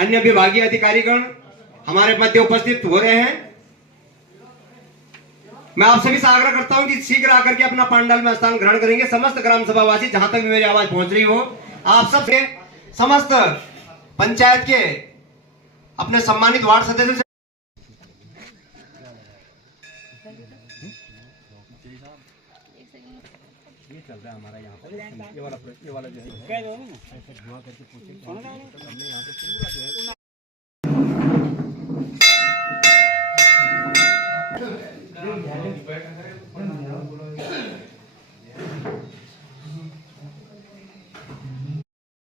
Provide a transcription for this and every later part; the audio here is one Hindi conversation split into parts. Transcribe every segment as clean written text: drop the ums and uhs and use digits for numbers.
अन्य विभागीय अधिकारीगण हमारे मध्य उपस्थित हो रहे हैं। मैं आप सभी से आग्रह करता हूं कि शीघ्र आकर के अपना पंडाल में स्थान ग्रहण करेंगे। समस्त ग्राम सभावासी, जहां तक भी मेरी आवाज पहुंच रही हो, आप सबसे समस्त पंचायत के अपने सम्मानित वार्ड सदस्य से ये चल रहा है हमारा यहाँ पर ये वाला जो है कह दो ऐसे धुआं करके पूछे हमने यहाँ पे पूरा जो है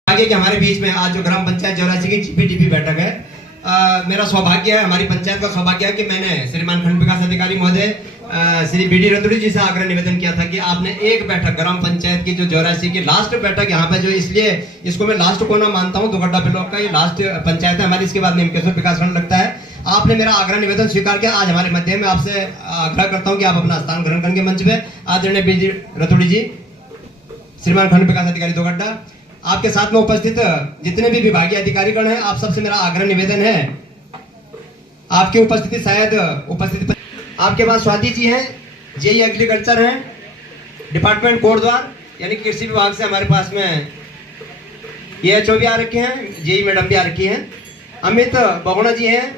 आगे कि हमारे बीच में आज जो ग्राम पंचायत जौरासी की जीपीडीपी बैठक है, मेरा सौभाग्य है, हमारी पंचायत का सौभाग्य है कि मैंने श्रीमान खंड विकास अधिकारी महोदय श्री बीडी रतुड़ी जी से आग्रह निवेदन किया था कि आपने एक बैठक ग्राम पंचायत की जो जौरासी की लास्ट बैठक यहाँ पे, जो इसलिए इसको मैं लास्ट कोना मानता हूँ, दुगड्डा ब्लॉक का ये लास्ट पंचायत है हमारी, इसके बाद नीमकेश्वर विकास खंड लगता है। आपने मेरा आग्रह निवेदन स्वीकार किया। आज हमारे मध्य में आपसे आग्रह करता हूँ कि आप अपना स्थान ग्रहण करेंगे मंच पे। आदरणीय बीडी रतुड़ी जी, श्रीमान खंड विकास अधिकारी दुगड्डा, आपके साथ में उपस्थित जितने भी विभागीय अधिकारीगण हैं, आप सबसे मेरा आग्रह निवेदन है, आपकी उपस्थिति शायद उपस्थिति आपके पास स्वाति जी हैं, जेई एग्रीकल्चर हैं, डिपार्टमेंट कोटद्वार यानी कृषि विभाग से हमारे पास में एएचओ भी आ रखे हैं, जेई मैडम भी आ रखी हैं, अमित बगुणा जी हैं,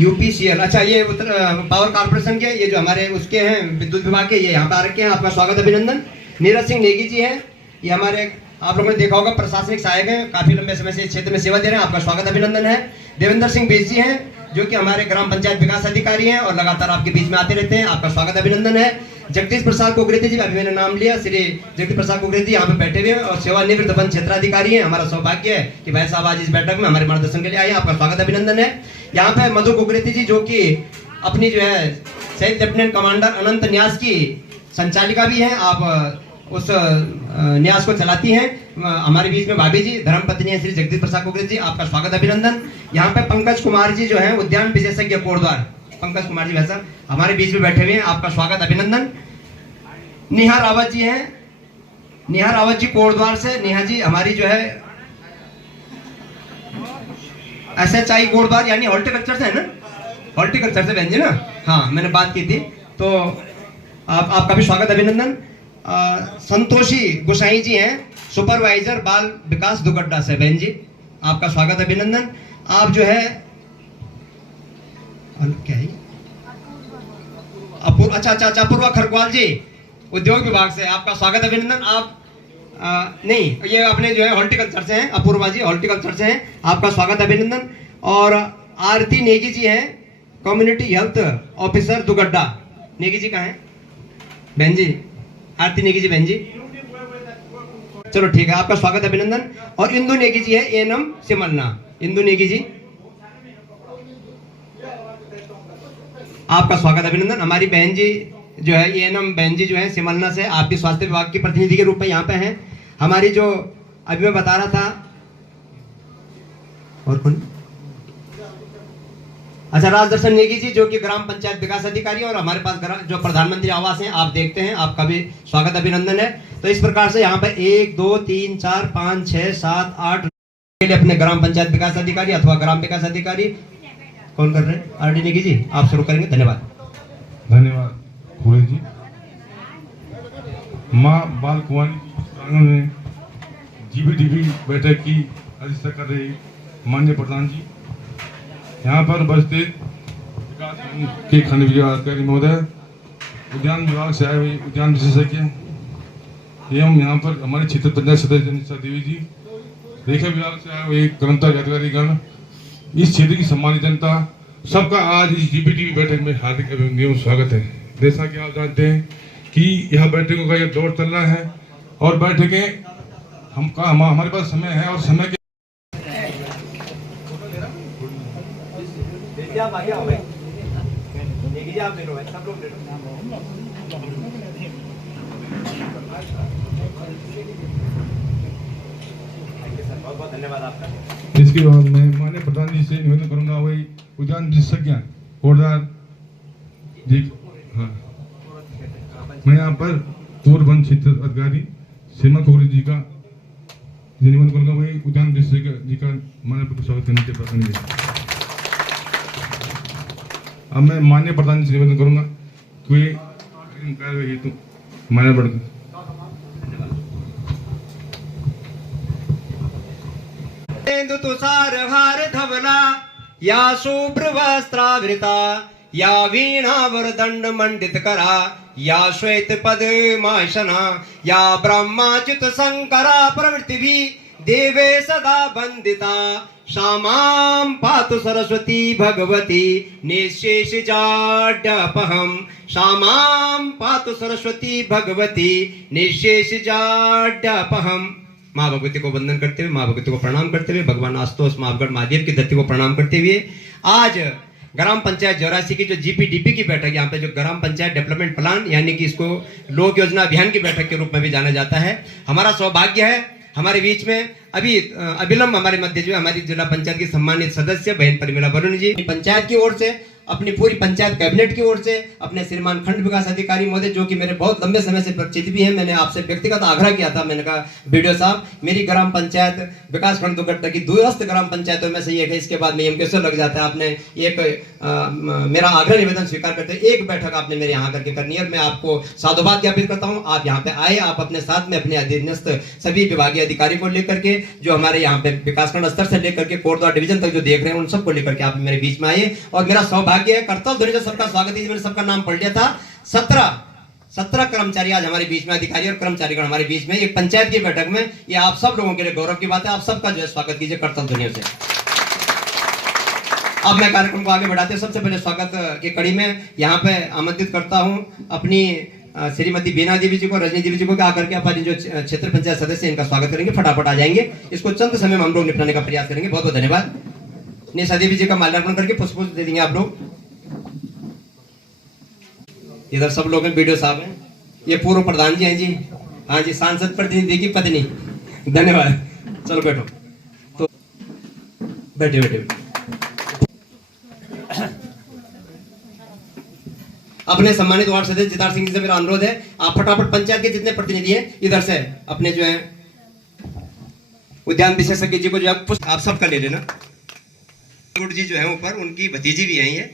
यूपीसीएल, अच्छा ये उत्तर पावर कॉर्पोरेशन के ये जो हमारे उसके हैं विद्युत विभाग के, ये यहाँ पे आ रखे हैं, आपका स्वागत अभिनंदन। नीरज सिंह नेगी जी हैं, ये हमारे आप लोगों ने देखा होगा प्रशासनिक सहायक हैं, काफी लंबे समय से इस क्षेत्र में सेवा दे रहे हैं, आपका स्वागत अभिनंदन है। देवेंद्र सिंह बेस जी हैं, जो कि हमारे ग्राम पंचायत विकास अधिकारी हैं और लगातार आपके बीच में आते रहते हैं, आपका स्वागत अभिनंदन है। जगदीश प्रसाद कुकरेती जी, अभी मैंने नाम लिया, श्री जगदीश प्रसाद कुकरेती यहाँ पे बैठे हुए हैं और सेवानिवृत्त वन क्षेत्राधिकारी हैं। हमारा सौभाग्य है कि भाई साहब आज इस बैठक में हमारे मार्गदर्शन के लिए आए, आपका स्वागत अभिनंदन है। यहाँ पे मधु कुकरेती जी, जो कि अपनी जो है शहीद लेफ्टिनेंट कमांडर अनंत न्यास की संचालिका भी हैं, आप उस न्यास को चलाती हैं। हमारे बीच में भाभी जी, धर्मपत्नी है श्री जगदीश प्रसाद कुकरेती जी, आपका स्वागत अभिनंदन। यहाँ पे पंकज कुमार जी जो है उद्यान विशेषज्ञ कोटद्वार, पंकज कुमार जी वैसा हमारे बीच में बैठे हुए हैं, आपका स्वागत अभिनंदन। नेहा रावत जी हैं, नेहा रावत जी कोटद्वार से, नेहा जी हमारी जो है एसएचआई कोटद्वार यानी हॉर्टिकल्चर से है ना, हॉर्टिकल्चर से बहन जी ना, हाँ मैंने बात की थी, तो आपका भी स्वागत अभिनंदन। संतोषी गोसाई जी हैं, सुपरवाइजर बाल विकास दुगड्डा से, बहन जी आपका स्वागत अभिनंदन। आप जो है क्या है अच्छा अपूर्वा खरकवाल जी उद्योग विभाग से, आपका स्वागत अभिनंदन। आप नहीं, ये अपने जो है हॉर्टिकल्चर से हैं, अपूर्वा जी हॉर्टिकल्चर से हैं, आपका स्वागत अभिनंदन। और आरती नेगी जी हैं, community health officer Dugadda, Negi ji कहाँ हैं बहन जी, आरती नेगी जी बहन जी, चलो ठीक है, आपका स्वागत अभिनंदन। और इंदु नेगी जी है, एएनएम सिमलना, इंदु नेगी जी आपका स्वागत अभिनंदन। हमारी बहन जी जो है एएनएम बहन जी जो है सिमलना से, आपके स्वास्थ्य विभाग की प्रतिनिधि के रूप में यहाँ पे हैं। हमारी जो अभी मैं बता रहा था, और कौन, अच्छा राजदर्शन नेगी जी, जो कि ग्राम पंचायत विकास अधिकारी, और हमारे पास जो प्रधानमंत्री आवास हैं आप देखते हैं, आपका भी स्वागत अभिनंदन है। तो इस प्रकार से यहाँ पे 1 2 3 4 5 6 7 8 के लिए अपने ग्राम पंचायत विकास अधिकारी अथवा ग्राम विकास अधिकारी कौन कर रहे हैं, आरडी नेगी जी आप शुरू करेंगे। धन्यवाद। धन्यवाद खुले जी। माँ बाल कुंवर में जीबीडीबी बैठक की अध्यक्षता कर रहे माननीय प्रधान जी, यहाँ पर उपस्थित विकास के खंड विभाग अधिकारी महोदय, उद्यान विभाग से आए हुए उद्यान विशेषज्ञ एवं यहाँ पर हमारे क्षेत्र पंचायत सदस्य निशा देवी जी, रेखा विभाग से आए हुए कर्मचारी अधिकारीगण, इस क्षेत्र की सम्मानित जनता, सबका आज इस जीबीडीबी बैठक में हार्दिक अभिनंदन एवं स्वागत है। जैसा कि आप जानते हैं कि यह बैठकों का यह दौर चल रहा है और बैठकें हमारे पास समय है और समय के आप आगे आओ भाई, नेगी जी आप ले लो भाई, सब लोग ले लो। बहुत बहुत धन्यवाद आपका। इसके बाद मैं माननीय प्रधान जी से निवेदन करूंगा, वही उद्यान विशेषज्ञ कोटद्वार जी, हाँ मैं यहाँ पर पूर्व वन क्षेत्र अधिकारी सीमा कुकरेती जी का से निवेदन करूंगा वही उद्यान विशेषज्ञ जी का माननीय को स्वागत करने के बाद निवेदन। अब मैं माननीय प्रधान जी से निवेदन करूंगा कि कार्य हेतु माननीय प्रधान इंदु तुषार भार धवला या शुभ्र वस्त्रावृता या वीणावर दंड मंडित करा या श्वेत पद्मासना या ब्रह्माच्युत शंकरा प्रवृत्ति भी देवे सदा वंदिता श्यामां पातु सरस्वती भगवती निशेष जाड्यापहम् श्यामां पातु सरस्वती भगवती निशेष जाड्यापहम्। माँ भगवती को वंदन करते हुए, माँ भगवती को प्रणाम करते हुए, भगवान आशुतोष मावगढ़ महादेव की धरती को प्रणाम करते हुए आज ग्राम पंचायत जौरासी की जो जीपीडीपी की बैठक, यहाँ पे जो ग्राम पंचायत डेवलपमेंट प्लान यानी कि इसको लोक योजना अभियान की बैठक के रूप में भी जाना जाता है, हमारा सौभाग्य है हमारे बीच में अभी अविलंब हमारे मध्य जो हमारी जिला पंचायत की सम्मानित सदस्य बहन परिमला वरुण जी, पंचायत की ओर से, अपनी पूरी पंचायत कैबिनेट की ओर से, अपने श्रीमान खंड विकास अधिकारी महोदय जो कि मेरे बहुत लंबे समय से परिचित भी हैं। मैंने आपसे व्यक्तिगत आग्रह किया था, मैंने कहा वीडियो साहब मेरी ग्राम पंचायत विकास खंड दुर्घटना की दूरस्थ ग्राम पंचायतों में से एक है, इसके बाद में कैसे लग जाता है। आपने एक मेरा आग्रह निवेदन स्वीकार करते एक बैठक आपने मेरे यहाँ करके करनी है और मैं आपको साधुवाद ज्ञापित करता हूँ। आप यहाँ पे आए, आप अपने साथ में अपने अधीनस्थ सभी विभागीय अधिकारी को लेकर के जो हमारे यहाँ पे विकासखंड स्तर से लेकर के कोटद्वार डिवीजन तक जो देख रहे हैं उन सबको लेकर के आप मेरे बीच में आए और मेरा सौभाग्य है, कर्तव्य ध्वनि से सबका स्वागत है। मैंने सबका नाम पढ़ लिया था। 17 कर्मचारी आज हमारे बीच में, अधिकारी और कर्मचारीगण हमारे बीच में एक पंचायत की बैठक में, ये आप सब लोगों के लिए गौरव की बात है। आप सबका जो है स्वागत कीजिए कर्तव्य ध्वनि से। अब मैं कार्यक्रम को आगे बढ़ाते सबसे पहले स्वागत की कड़ी में यहाँ पे आमंत्रित करता हूँ अपनी श्रीमती बीना देवी जी को, रजनी देवी जी को आकर के अपनी जो क्षेत्र पंचायत सदस्य इनका स्वागत करेंगे। फटाफट आ जाएंगे, इसको चंद समय में हम लोग निपटाने का प्रयास करेंगे। बहुत बहुत धन्यवाद। निशा देवी जी का माल्यार्पण करके पुष्प दे देंगे आप लोग। इधर सब लोग हैं, वीडियो साहब हैं, ये पूर्व प्रधान जी हैं जी, हाँ जी, सांसद प्रतिनिधि की पत्नी। धन्यवाद। चलो बैठो, तो बैठे बैठे अपने सम्मानित वार्ड सदस्य जितार सिंह जी से मेरा अनुरोध है, आप फटाफट पंचायत के जितने प्रतिनिधि हैं इधर से अपने जो है उद्यान विशेषज्ञ जी को जो आप सबका ले लेना। जी जो है ऊपर, उनकी भतीजी भी यही है।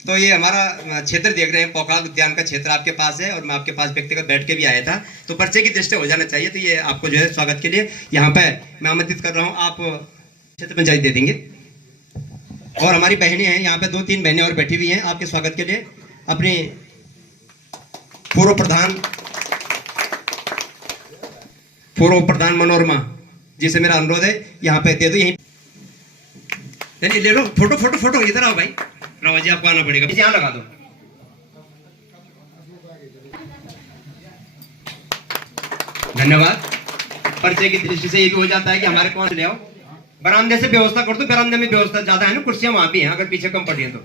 तो ये हमारा क्षेत्र देख रहे हैं, पोखाल उद्यान का क्षेत्र आपके पास है और मैं आपके पास व्यक्तिगत बैठ के भी आया था, तो पर्चे की दृष्टि हो जाना चाहिए। तो ये आपको जो है स्वागत के लिए यहाँ पे मैं आमंत्रित कर रहा हूँ, आप क्षेत्र पंचायत दे देंगे। और हमारी बहनें हैं यहाँ पे, 2-3 बहनें और बैठी हुई हैं आपके स्वागत के लिए। अपनी पूर्व प्रधान मनोरमा जी से मेरा अनुरोध है, यहाँ पे दे दो। यहीं ले लो फोटो फोटो फोटो, इधर आओ भाई, राव जी आपको आना पड़ेगा, यहाँ लगा दो। धन्यवाद। पर्चे की दृष्टि से ये भी हो जाता है कि हमारे कौन से ले आओ, बरामदे से व्यवस्था कर दो, बरामदे में व्यवस्था ज्यादा है ना, कुर्सियां वहां भी हैं अगर पीछे कम पड़ी है तो।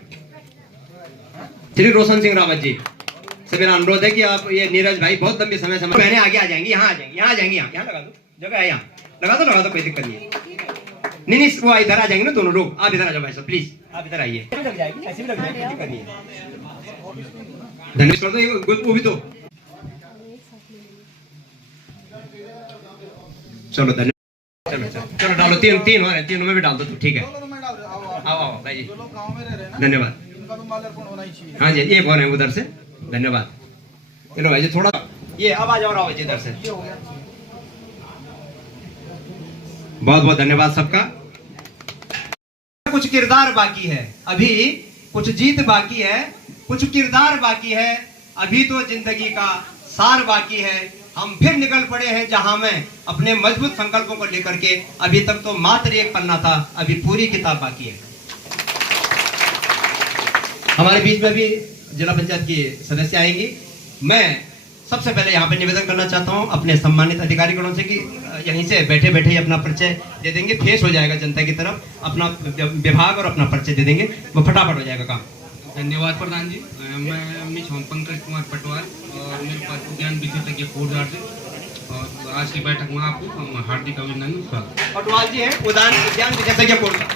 श्री रोशन सिंह रावत जी से मेरा अनुरोध है कि आप, ये नीरज भाई बहुत लंबे समय से बहने आगे आ जाएंगी, यहाँ आ जाएंगी, यहाँ आ जाएंगी, यहाँ लगा दो, जगह है यहाँ, लगा दो, कोई दिक्कत नहीं है। नहीं वो इधर आ जाएंगे ना दोनों लोग, आप इधर आ जाओ भाई साहब प्लीज, आप इधर आइए। लग जाएगी, ऐसे भी लग जाएगी, दिक्कत नहीं है। धन्यवाद कर दो, वो भी तो चलो धन्यवाद। चलो डालो, तीन हो रहे हैं, तीनों में भी डाल दो तो ठीक है। आओ भाई जी, धन्यवाद। हाँ जी, एक और है उधर से, धन्यवाद। चलो भाई जी थोड़ा ये अब आ जाओ राव जी इधर से। बहुत बहुत धन्यवाद सबका। कुछ किरदार बाकी है अभी, कुछ जीत बाकी है, कुछ किरदार बाकी है, अभी तो जिंदगी का सार बाकी है। हम फिर निकल पड़े हैं जहां में अपने मजबूत संकल्पों को लेकर के। अभी तक तो मात्र एक पन्ना था, अभी पूरी किताब बाकी है। हमारे बीच में भी जिला पंचायत की सदस्य आएंगी। मैं सबसे पहले यहाँ पे निवेदन करना चाहता हूँ अपने सम्मानित अधिकारीगणों से कि यहीं से बैठे बैठे ही अपना परिचय दे देंगे, फेस हो जाएगा जनता की तरफ, अपना विभाग और अपना परिचय दे देंगे, वो फटाफट हो जाएगा काम। धन्यवाद प्रधान जी। मैं पंकज कुमार पटवार और मेरे पास उद्यान विशेषज्ञ कोटद्वार से, और आज की बैठक में आपको हार्दिक अभिनंदन स्वागत। पटवार जी है उद्यान विशेषज्ञ कोटद्वार।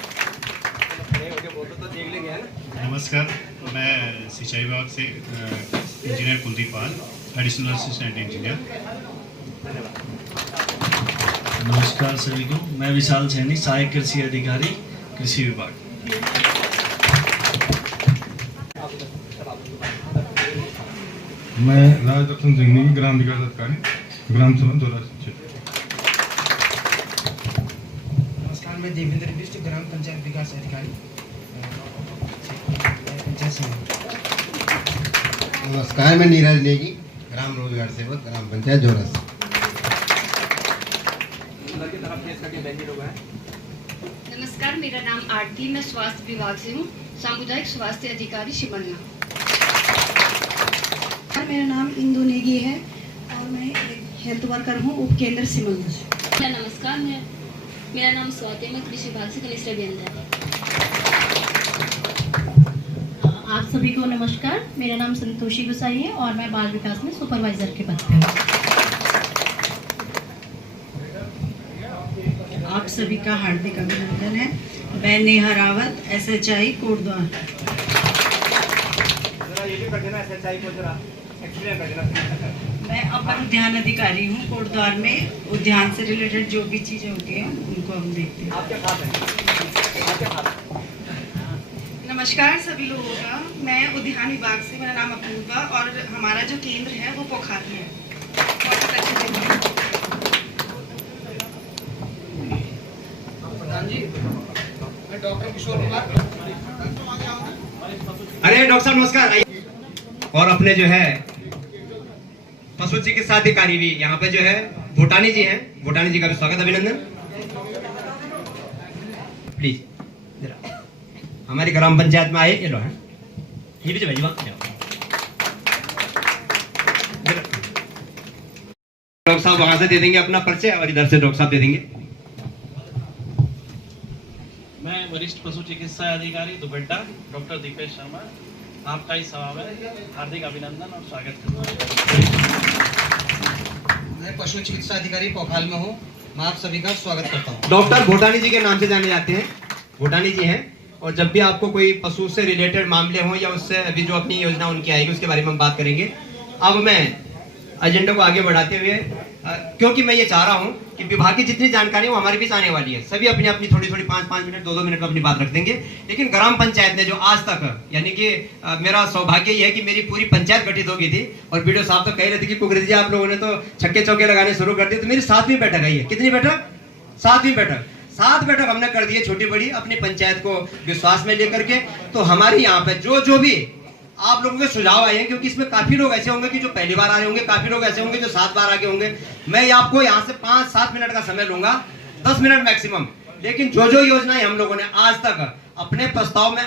नमस्कार, मैं सिंचाई विभाग से इंजीनियर कुलदीप पाल, एडिशनल असिस्टेंट इंजीनियर। नमस्कार सभी को। मैं विशाल सैनी, सहायक कृषि अधिकारी, कृषि विभाग। मैं राजदर्शन सिंह नेगी, ग्राम विकास अधिकारी, ग्राम सभा दौरा क्षेत्र। नमस्कार, मैं देवेंद्र बिष्ट, ग्राम पंचायत विकास अधिकारी, पंचायत समिति। नमस्कार, मैं नीरज नेगी, ग्राम रोजगार सेवक, ग्राम पंचायत जोरस। नमस्कार, मेरा नाम आरती, मैं स्वास्थ्य विभाग से हूँ, सामुदायिक स्वास्थ्य अधिकारी शिमला। मेरा नाम इंदु नेगी है और मैं एक हेल्थ वर्कर हूँ, उप केंद्र सिमंदा से। नमस्कार, मेरा नाम स्वाति है, मैं कृषि विभाग से कनिष्ठ अभियंता। आप सभी को नमस्कार, मेरा नाम संतोषी गुसाई है और मैं बाल विकास में सुपरवाइजर के पद पर हूँ। आप सभी का हार्दिक अभिनंदन है। मैं नेहा रावत, SHI कोटद्वार। मैं अपर उद्यान अधिकारी हूँ कोटद्वार में। उद्यान से रिलेटेड जो भी चीज़ें होती हैं उनको हम देखते हैं। नमस्कार सभी लोगों का, मैं उद्यान विभाग से, मेरा नाम अपूर्वा और हमारा जो केंद्र है वो पोखर में है। बहुत अच्छे दिन। डॉक्टर किशोर कुमार। अरे डॉक्टर साहब नमस्कार, आइए। और अपने जो है पशु चिकित्सा अधिकारी भी यहाँ पे जो है भूटानी जी हैं, भूटानी जी का भी स्वागत अभिनंदन। प्लीज जरा हमारी ग्राम पंचायत में आए, ये लो है, ये भी जो भेजवा डॉक्टर साहब वहां से दे देंगे अपना परिचय और इधर से डॉक्टर साहब दे देंगे। मैं वरिष्ठ पशु चिकित्सा अधिकारी दुबड्डा डॉक्टर दीपेश शर्मा आपका इस सभा में हार्दिक अभिनंदन और स्वागत करता हूँ। मैं पशु चिकित्सा अधिकारी पोखाल में हूँ, मैं आप सभी का स्वागत करता हूँ। डॉक्टर भूटानी जी के नाम से जाने जाते हैं, भूटानी जी हैं। और जब भी आपको कोई पशु से रिलेटेड मामले हों या उससे अभी जो अपनी योजना उनकी आएगी उसके बारे में हम बात करेंगे। अब मैं एजेंडा को आगे बढ़ाते हुए क्योंकि मैं ये चाह रहा हूँ कि विभाग की जितनी जानकारी वो हमारे बीच आने वाली है, सभी अपनी अपनी थोड़ी थोड़ी 5-5 मिनट 2-2 मिनट में अपनी बात रख देंगे। लेकिन ग्राम पंचायत ने जो आज तक, यानी कि मेरा सौभाग्य ये है कि मेरी पूरी पंचायत गठित हो गई थी और वीडियो साहब तो कह रहे थे कि कुकरी जी आप लोगों ने तो छक्के चौके लगाने शुरू कर दिए। तो मेरी 7वीं बैठक आई है। कितनी बैठक? 7वीं बैठक। 7 बैठक हमने कर दी है, छोटी बड़ी, अपनी पंचायत को विश्वास में लेकर के। तो हमारे यहाँ पे जो भी आप लोगों के सुझाव आए हैं, क्योंकि इसमें काफी लोग ऐसे होंगे कि जो पहली बार आ रहे होंगे, काफी लोग ऐसे होंगे जो 7 बार आगे होंगे। मैं आपको यहाँ से 5-7 मिनट का समय लूंगा, 10 मिनट मैक्सिमम। लेकिन जो योजनाएं हम लोगों ने आज तक अपने प्रस्ताव में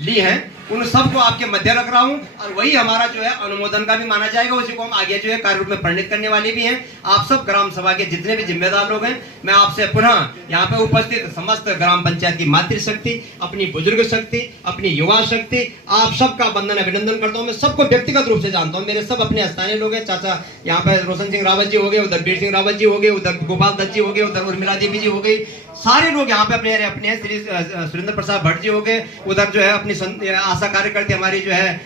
ली है उन सबको आपके मध्य रख रहा हूं और वही हमारा जो है अनुमोदन का भी माना जाएगा। उसी को हम आगे जो है कार्य रूप में परिणित करने वाले भी हैं। आप सब ग्राम सभा के जितने भी जिम्मेदार लोग हैं, मैं आपसे पुनः यहाँ पे उपस्थित समस्त ग्राम पंचायत की मातृशक्ति, अपनी बुजुर्ग शक्ति, अपनी युवा शक्ति, आप सबका वंदन अभिनंदन करता हूँ। मैं सबको व्यक्तिगत रूप से जानता हूँ, मेरे सब अपने स्थानीय लोग हैं। चाचा यहाँ पे रोशन सिंह रावत जी हो गए, उधर वीर सिंह रावत जी हो गए, उधर गोपाल दत्त जी हो गए, उधर उर्मिला देवी जी हो गई, सारे लोग यहाँ पे अपने श्री सुरेंद्र प्रसाद भट्ट जी हो गए, उधर जो है अपनी आशा कार्यकर्ती हमारी जो है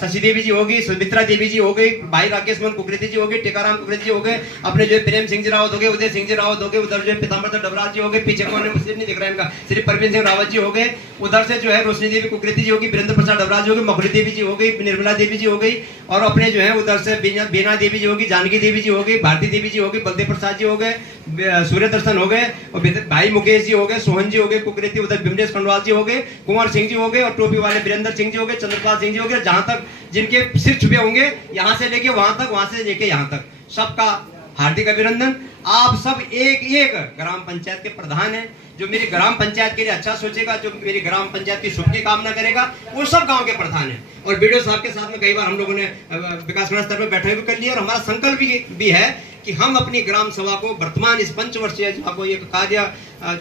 शशि देवी जी होगी, सुमित्रा देवी जी हो गई, भाई राकेश मोहन कुकरेती जी हो गए, टीकाराम कुकरेती जी हो गए, अपने जो है प्रेम सिंह जी रावत हो गए, उदय सिंह जी रावत हो गए, उधर जो है पीताम्बर डबराज जी हो गए, पीछे कौन मुस्लिम नहीं दिख रहा है इनका, श्री परवीन सिंह रावत जी हो गए, उधर से जो है रोशनी देवी कुकरेती जी होगी, वीरेंद्र प्रसाद डबराज हो गए, मखुरी देवी जी हो गई, निर्मला देवी जी हो गई, और अपने जो है उधर से बीना देवी जी होगी, जानकी देवी जी हो गई, भारती देवी जी हो गई, बलदेव प्रसाद जी हो गए, सूर्य दर्शन हो गए, और भाई मुकेश जी हो गए, सोहन जी हो गए कुकरेती, उधर बिमलेश खंडवाल जी हो गए, कुंवर सिंह जी हो गए, और टोपी वाले वीरेंद्र सिंह जी हो गए, चंद्रपाल सिंह जी हो गए। जहां तक जिनके सिर छुपे होंगे, यहाँ से लेके वहां तक, वहां से लेके यहाँ तक, सबका हार्दिक अभिनंदन। आप सब एक एक ग्राम पंचायत के प्रधान हैं। जो मेरी ग्राम पंचायत के लिए अच्छा सोचेगा, जो मेरी ग्राम पंचायत की शुभ की कामना करेगा, वो सब गांव के प्रधान हैं। और वीडियो साहब के साथ में कई बार हम लोगों ने विकासखंड स्तर पर बैठक भी कर लिया, और हमारा संकल्प भी है कि हम अपनी ग्राम सभा को वर्तमान इस पंचवर्षीय जो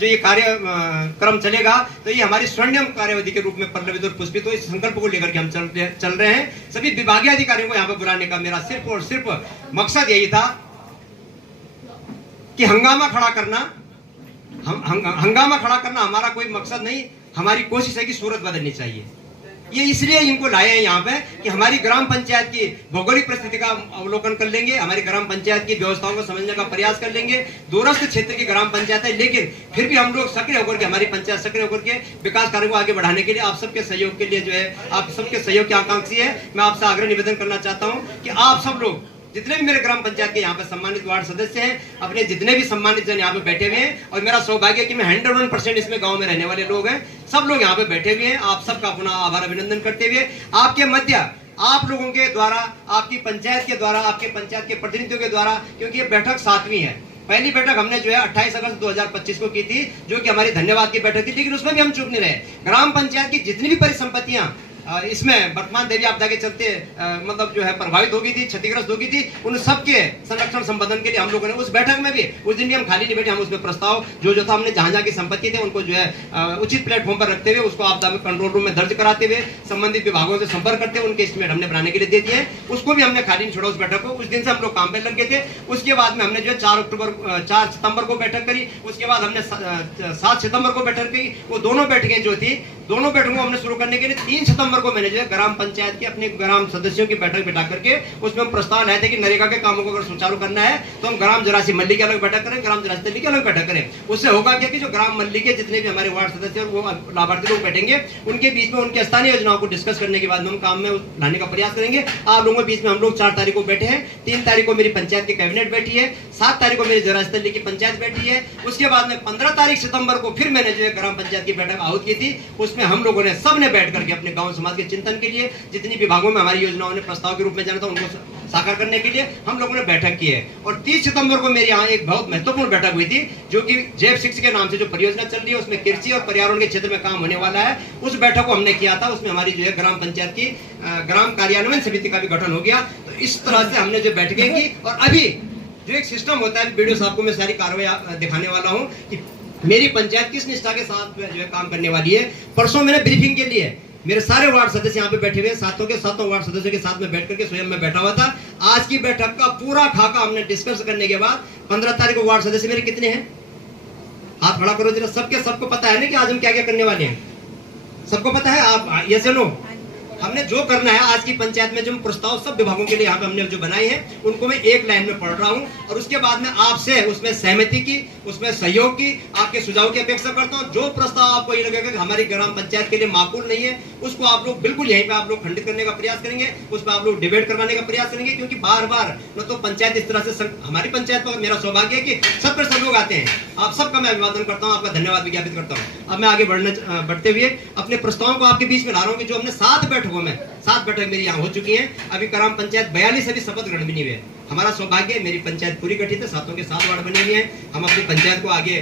ये कार्यक्रम चलेगा, तो ये हमारी स्वर्णिम कार्यावधि के रूप में पल्लवित और पुष्पित हो। इस संकल्प को लेकर के हम चल रहे हैं। सभी विभागीय अधिकारियों को यहाँ पे बुलाने का मेरा सिर्फ और सिर्फ मकसद यही था कि हंगामा खड़ा करना हमारा कोई मकसद नहीं। हमारी कोशिश है कि सूरत बदलनी चाहिए। ये इसलिए इनको लाए हैं यहाँ पे कि हमारी ग्राम पंचायत की भौगोलिक परिस्थिति का अवलोकन कर लेंगे, हमारी ग्राम पंचायत की व्यवस्थाओं को समझने का प्रयास कर लेंगे। दूरस्थ क्षेत्र की ग्राम पंचायत है, लेकिन फिर भी हम लोग सक्रिय होकर के, हमारी पंचायत सक्रिय होकर के विकास कार्यों को आगे बढ़ाने के लिए आप सबके सहयोग के लिए जो है, आप सबके सहयोग की आकांक्षी है। मैं आपसे आग्रह निवेदन करना चाहता हूँ कि आप सब लोग जितने भी मेरे ग्राम पंचायत के यहाँ पे सम्मानित वार्ड सदस्य हैं, अपने जितने भी सम्मानित जन यहाँ पे बैठे हुए हैं, और मेरा सौभाग्य है कि मैं 101% इसमें गांव में रहने वाले लोग हैं, सब लोग यहाँ पे बैठे हुए हैं। आप सबका पुनः आभार अभिनंदन करते हुए, आपके मध्य आप लोगों के द्वारा, आपकी पंचायत के द्वारा, आपके पंचायत के प्रतिनिधियों के द्वारा, क्योंकि ये बैठक 7वीं है। पहली बैठक हमने जो है 28 अगस्त 2025 को की थी, जो कि हमारी धन्यवाद की बैठक थी, लेकिन उसमें भी हम चुप नहीं रहे। ग्राम पंचायत की जितनी भी परिसंपत्तियां इसमें वर्तमान देवी आपदा के चलते मतलब जो है प्रभावित हो गई थी, क्षतिग्रस्त हो गई थी, उन सबके संरक्षण संवर्धन के लिए हम लोगों ने उस बैठक में भी, उस दिन भी हम खाली नहीं बैठे, हम उसमें प्रस्ताव जो था हमने जहां की संपत्ति थे उनको जो है उचित प्लेटफॉर्म पर रखते हुए उसको आपदा में कंट्रोल रूम में दर्ज कराते हुए संबंधित विभागों से संपर्क करते हुए उनके एस्टीमेट हमने बनाने के लिए दे दिए। उसको भी हमने खाली नहीं छोड़ा उस बैठक को। उस दिन से हम लोग काम पे लग गए थे। उसके बाद में हमने जो है 4 सितंबर को बैठक करी, उसके बाद हमने 7 सितंबर को बैठक की। वो दोनों बैठकें जो थी, दोनों बैठकों को हमने शुरू करने के लिए 3 सितंबर को मैंने जो है ग्राम पंचायत के अपने ग्राम सदस्यों की बैठक बिठा करके उसमें हम प्रस्ताव लाए थे कि नरेगा के कामों को अगर सुचारू करना है तो हम ग्राम जरासी मल्ली की अलग बैठक करें, ग्राम जरासी तल्ली की अलग बैठक करें। उससे होगा क्या कि जो ग्राम मल्ली के जितने भी हमारे वार्ड सदस्य और वो लाभार्थी लोग बैठेंगे, उनके बीच में उनके स्थानीय योजनाओं को डिस्कस करने के बाद हम काम में लाने का प्रयास करेंगे। आप लोगों के बीच में हम लोग 4 तारीख को बैठे हैं, 3 तारीख को मेरी पंचायत की कैबिनेट बैठी है, 7 तारीख को मेरी जरासी तल्ली की पंचायत बैठी है। उसके बाद में 15 तारीख सितंबर को फिर मैंने जो है ग्राम पंचायत की बैठक आहूत की थी। उसमें हम लोगों ने सबने बैठ करके अपने गांव समाज के चिंतन के लिए, जितनी विभागों में हमारी योजनाओं ने प्रस्ताव के रूप में जाना था उनको साकार करने के लिए हम लोगों ने बैठक की है। और 30 सितंबर को मेरे यहाँ एक बहुत महत्वपूर्ण बैठक हुई थी, जो कि जेब 6 के नाम से जो परियोजना चल रही है, उसमें कृषि और पर्यावरण के क्षेत्र में काम होने वाला है। उस बैठक को हमने किया था। उसमें हमारी जो है ग्राम पंचायत की ग्राम कार्यान्वयन समिति का भी गठन हो गया। तो इस तरह से हमने जो बैठकें की। और अभी जो एक सिस्टम होता है, वीडियो साहब को मैं सारी कार्रवाई दिखाने वाला हूँ कि मेरी पंचायत किस निष्ठा के साथ जो है काम करने वाली है। परसों मैंने ब्रीफिंग के लिए मेरे सारे वार्ड सदस्य यहाँ पे बैठे हुए, सातों के सातों वार्ड सदस्यों के साथ में बैठ करके स्वयं मैं बैठा हुआ था। आज की बैठक का पूरा खाका हमने डिस्कस करने के बाद 15 तारीख को वार्ड सदस्य मेरे कितने हैं, हाथ खड़ा करो जरा। सबको पता है ना कि आज हम क्या क्या करने वाले हैं? सबको पता है? आप ये सुनो, हमने जो करना है आज की पंचायत में, जो प्रस्ताव सब विभागों के लिए यहाँ पे हमने जो बनाए हैं उनको मैं एक लाइन में पढ़ रहा हूँ, और उसके बाद में आपसे उसमें सहमति की, उसमें सहयोग की, आपके सुझाव की अपेक्षा करता हूँ। जो प्रस्ताव आपको ये लगेगा कि हमारी ग्राम पंचायत के लिए माकूल नहीं है, उसको आप लोग बिल्कुल यहीं पे आप लोग खंडित करने का प्रयास करेंगे, उस पर आप लोग डिबेट करवाने का प्रयास करेंगे। क्योंकि बार बार न तो पंचायत इस तरह से, हमारी पंचायत पर मेरा सौभाग्य है कि सब लोग आते हैं। आप सबका मैं अभिवादन करता हूँ, आपका धन्यवाद विज्ञापित करता हूँ। अब मैं आगे बढ़ते हुए अपने प्रस्तावों को आपके बीच में ला रहा हूँ कि जो हमने 7 बैठकों में, 7 बैठक मेरी यहाँ हो चुकी हैं। अभी ग्राम पंचायत 42 अभी शपथ ग्रहण भी नहीं हुए। हमारा सौभाग्य है, मेरी पंचायत पूरी गठित है, 7 के 7 वार्ड बने हुए हैं। हम अपनी पंचायत को आगे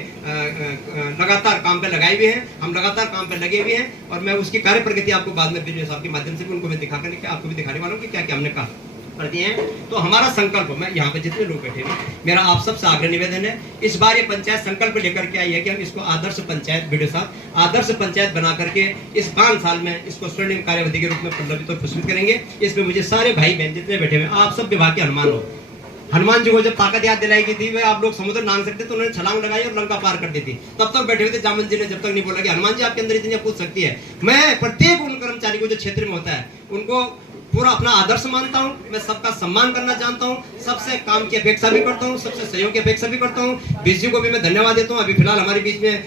लगातार काम पे लगाए हुए हैं, हम लगातार काम पे लगे हुए हैं। और मैं उसकी कार्य प्रगति आपको बाद में वीडियो साहब के माध्यम से भी उनको मैं दिखा करके आपको भी दिखाने वाला हूँ कि क्या क्या हमने कहा कर दिए हैं। तो हमारा संकल्प, मैं यहाँ पे जितने लोग बैठे हैं, मेरा आप सबसे आग्रह निवेदन है, इस बार ये पंचायत संकल्प लेकर के आई है कि हम इसको आदर्श पंचायत, वीडियो साहब, आदर्श पंचायत बना करके इस 5 साल में इसको स्वर्णिम कार्यवधि के रूप में प्रलंबित और पुष्पित करेंगे। इसमें मुझे सारे भाई बहन जितने बैठे हुए, आप सब विभाग के हनुमान हो। हनुमान जी को जब ताकत याद दिलाई गई थी, वे आप लोग समुद्र नांग सकते तो उन्होंने छलांग लगाई और लंका पार कर दी थी। तब तक बैठे हुए थे जामन जी ने, जब तक नहीं बोला कि हनुमान जी आपके अंदर इतनी अपूत शक्ति है। मैं प्रत्येक उन कर्मचारी को जो क्षेत्र में होता है उनको पूरा अपना आदर्श मानता हूँ, मैं सबका सम्मान करना जानता हूँ, सबसे काम की अपेक्षा भी करता हूँ, सबसे सहयोग की अपेक्षा भी करता हूँ। बीस जी को भी मैं धन्यवाद देता हूँ। अभी फिलहाल हमारे बीच में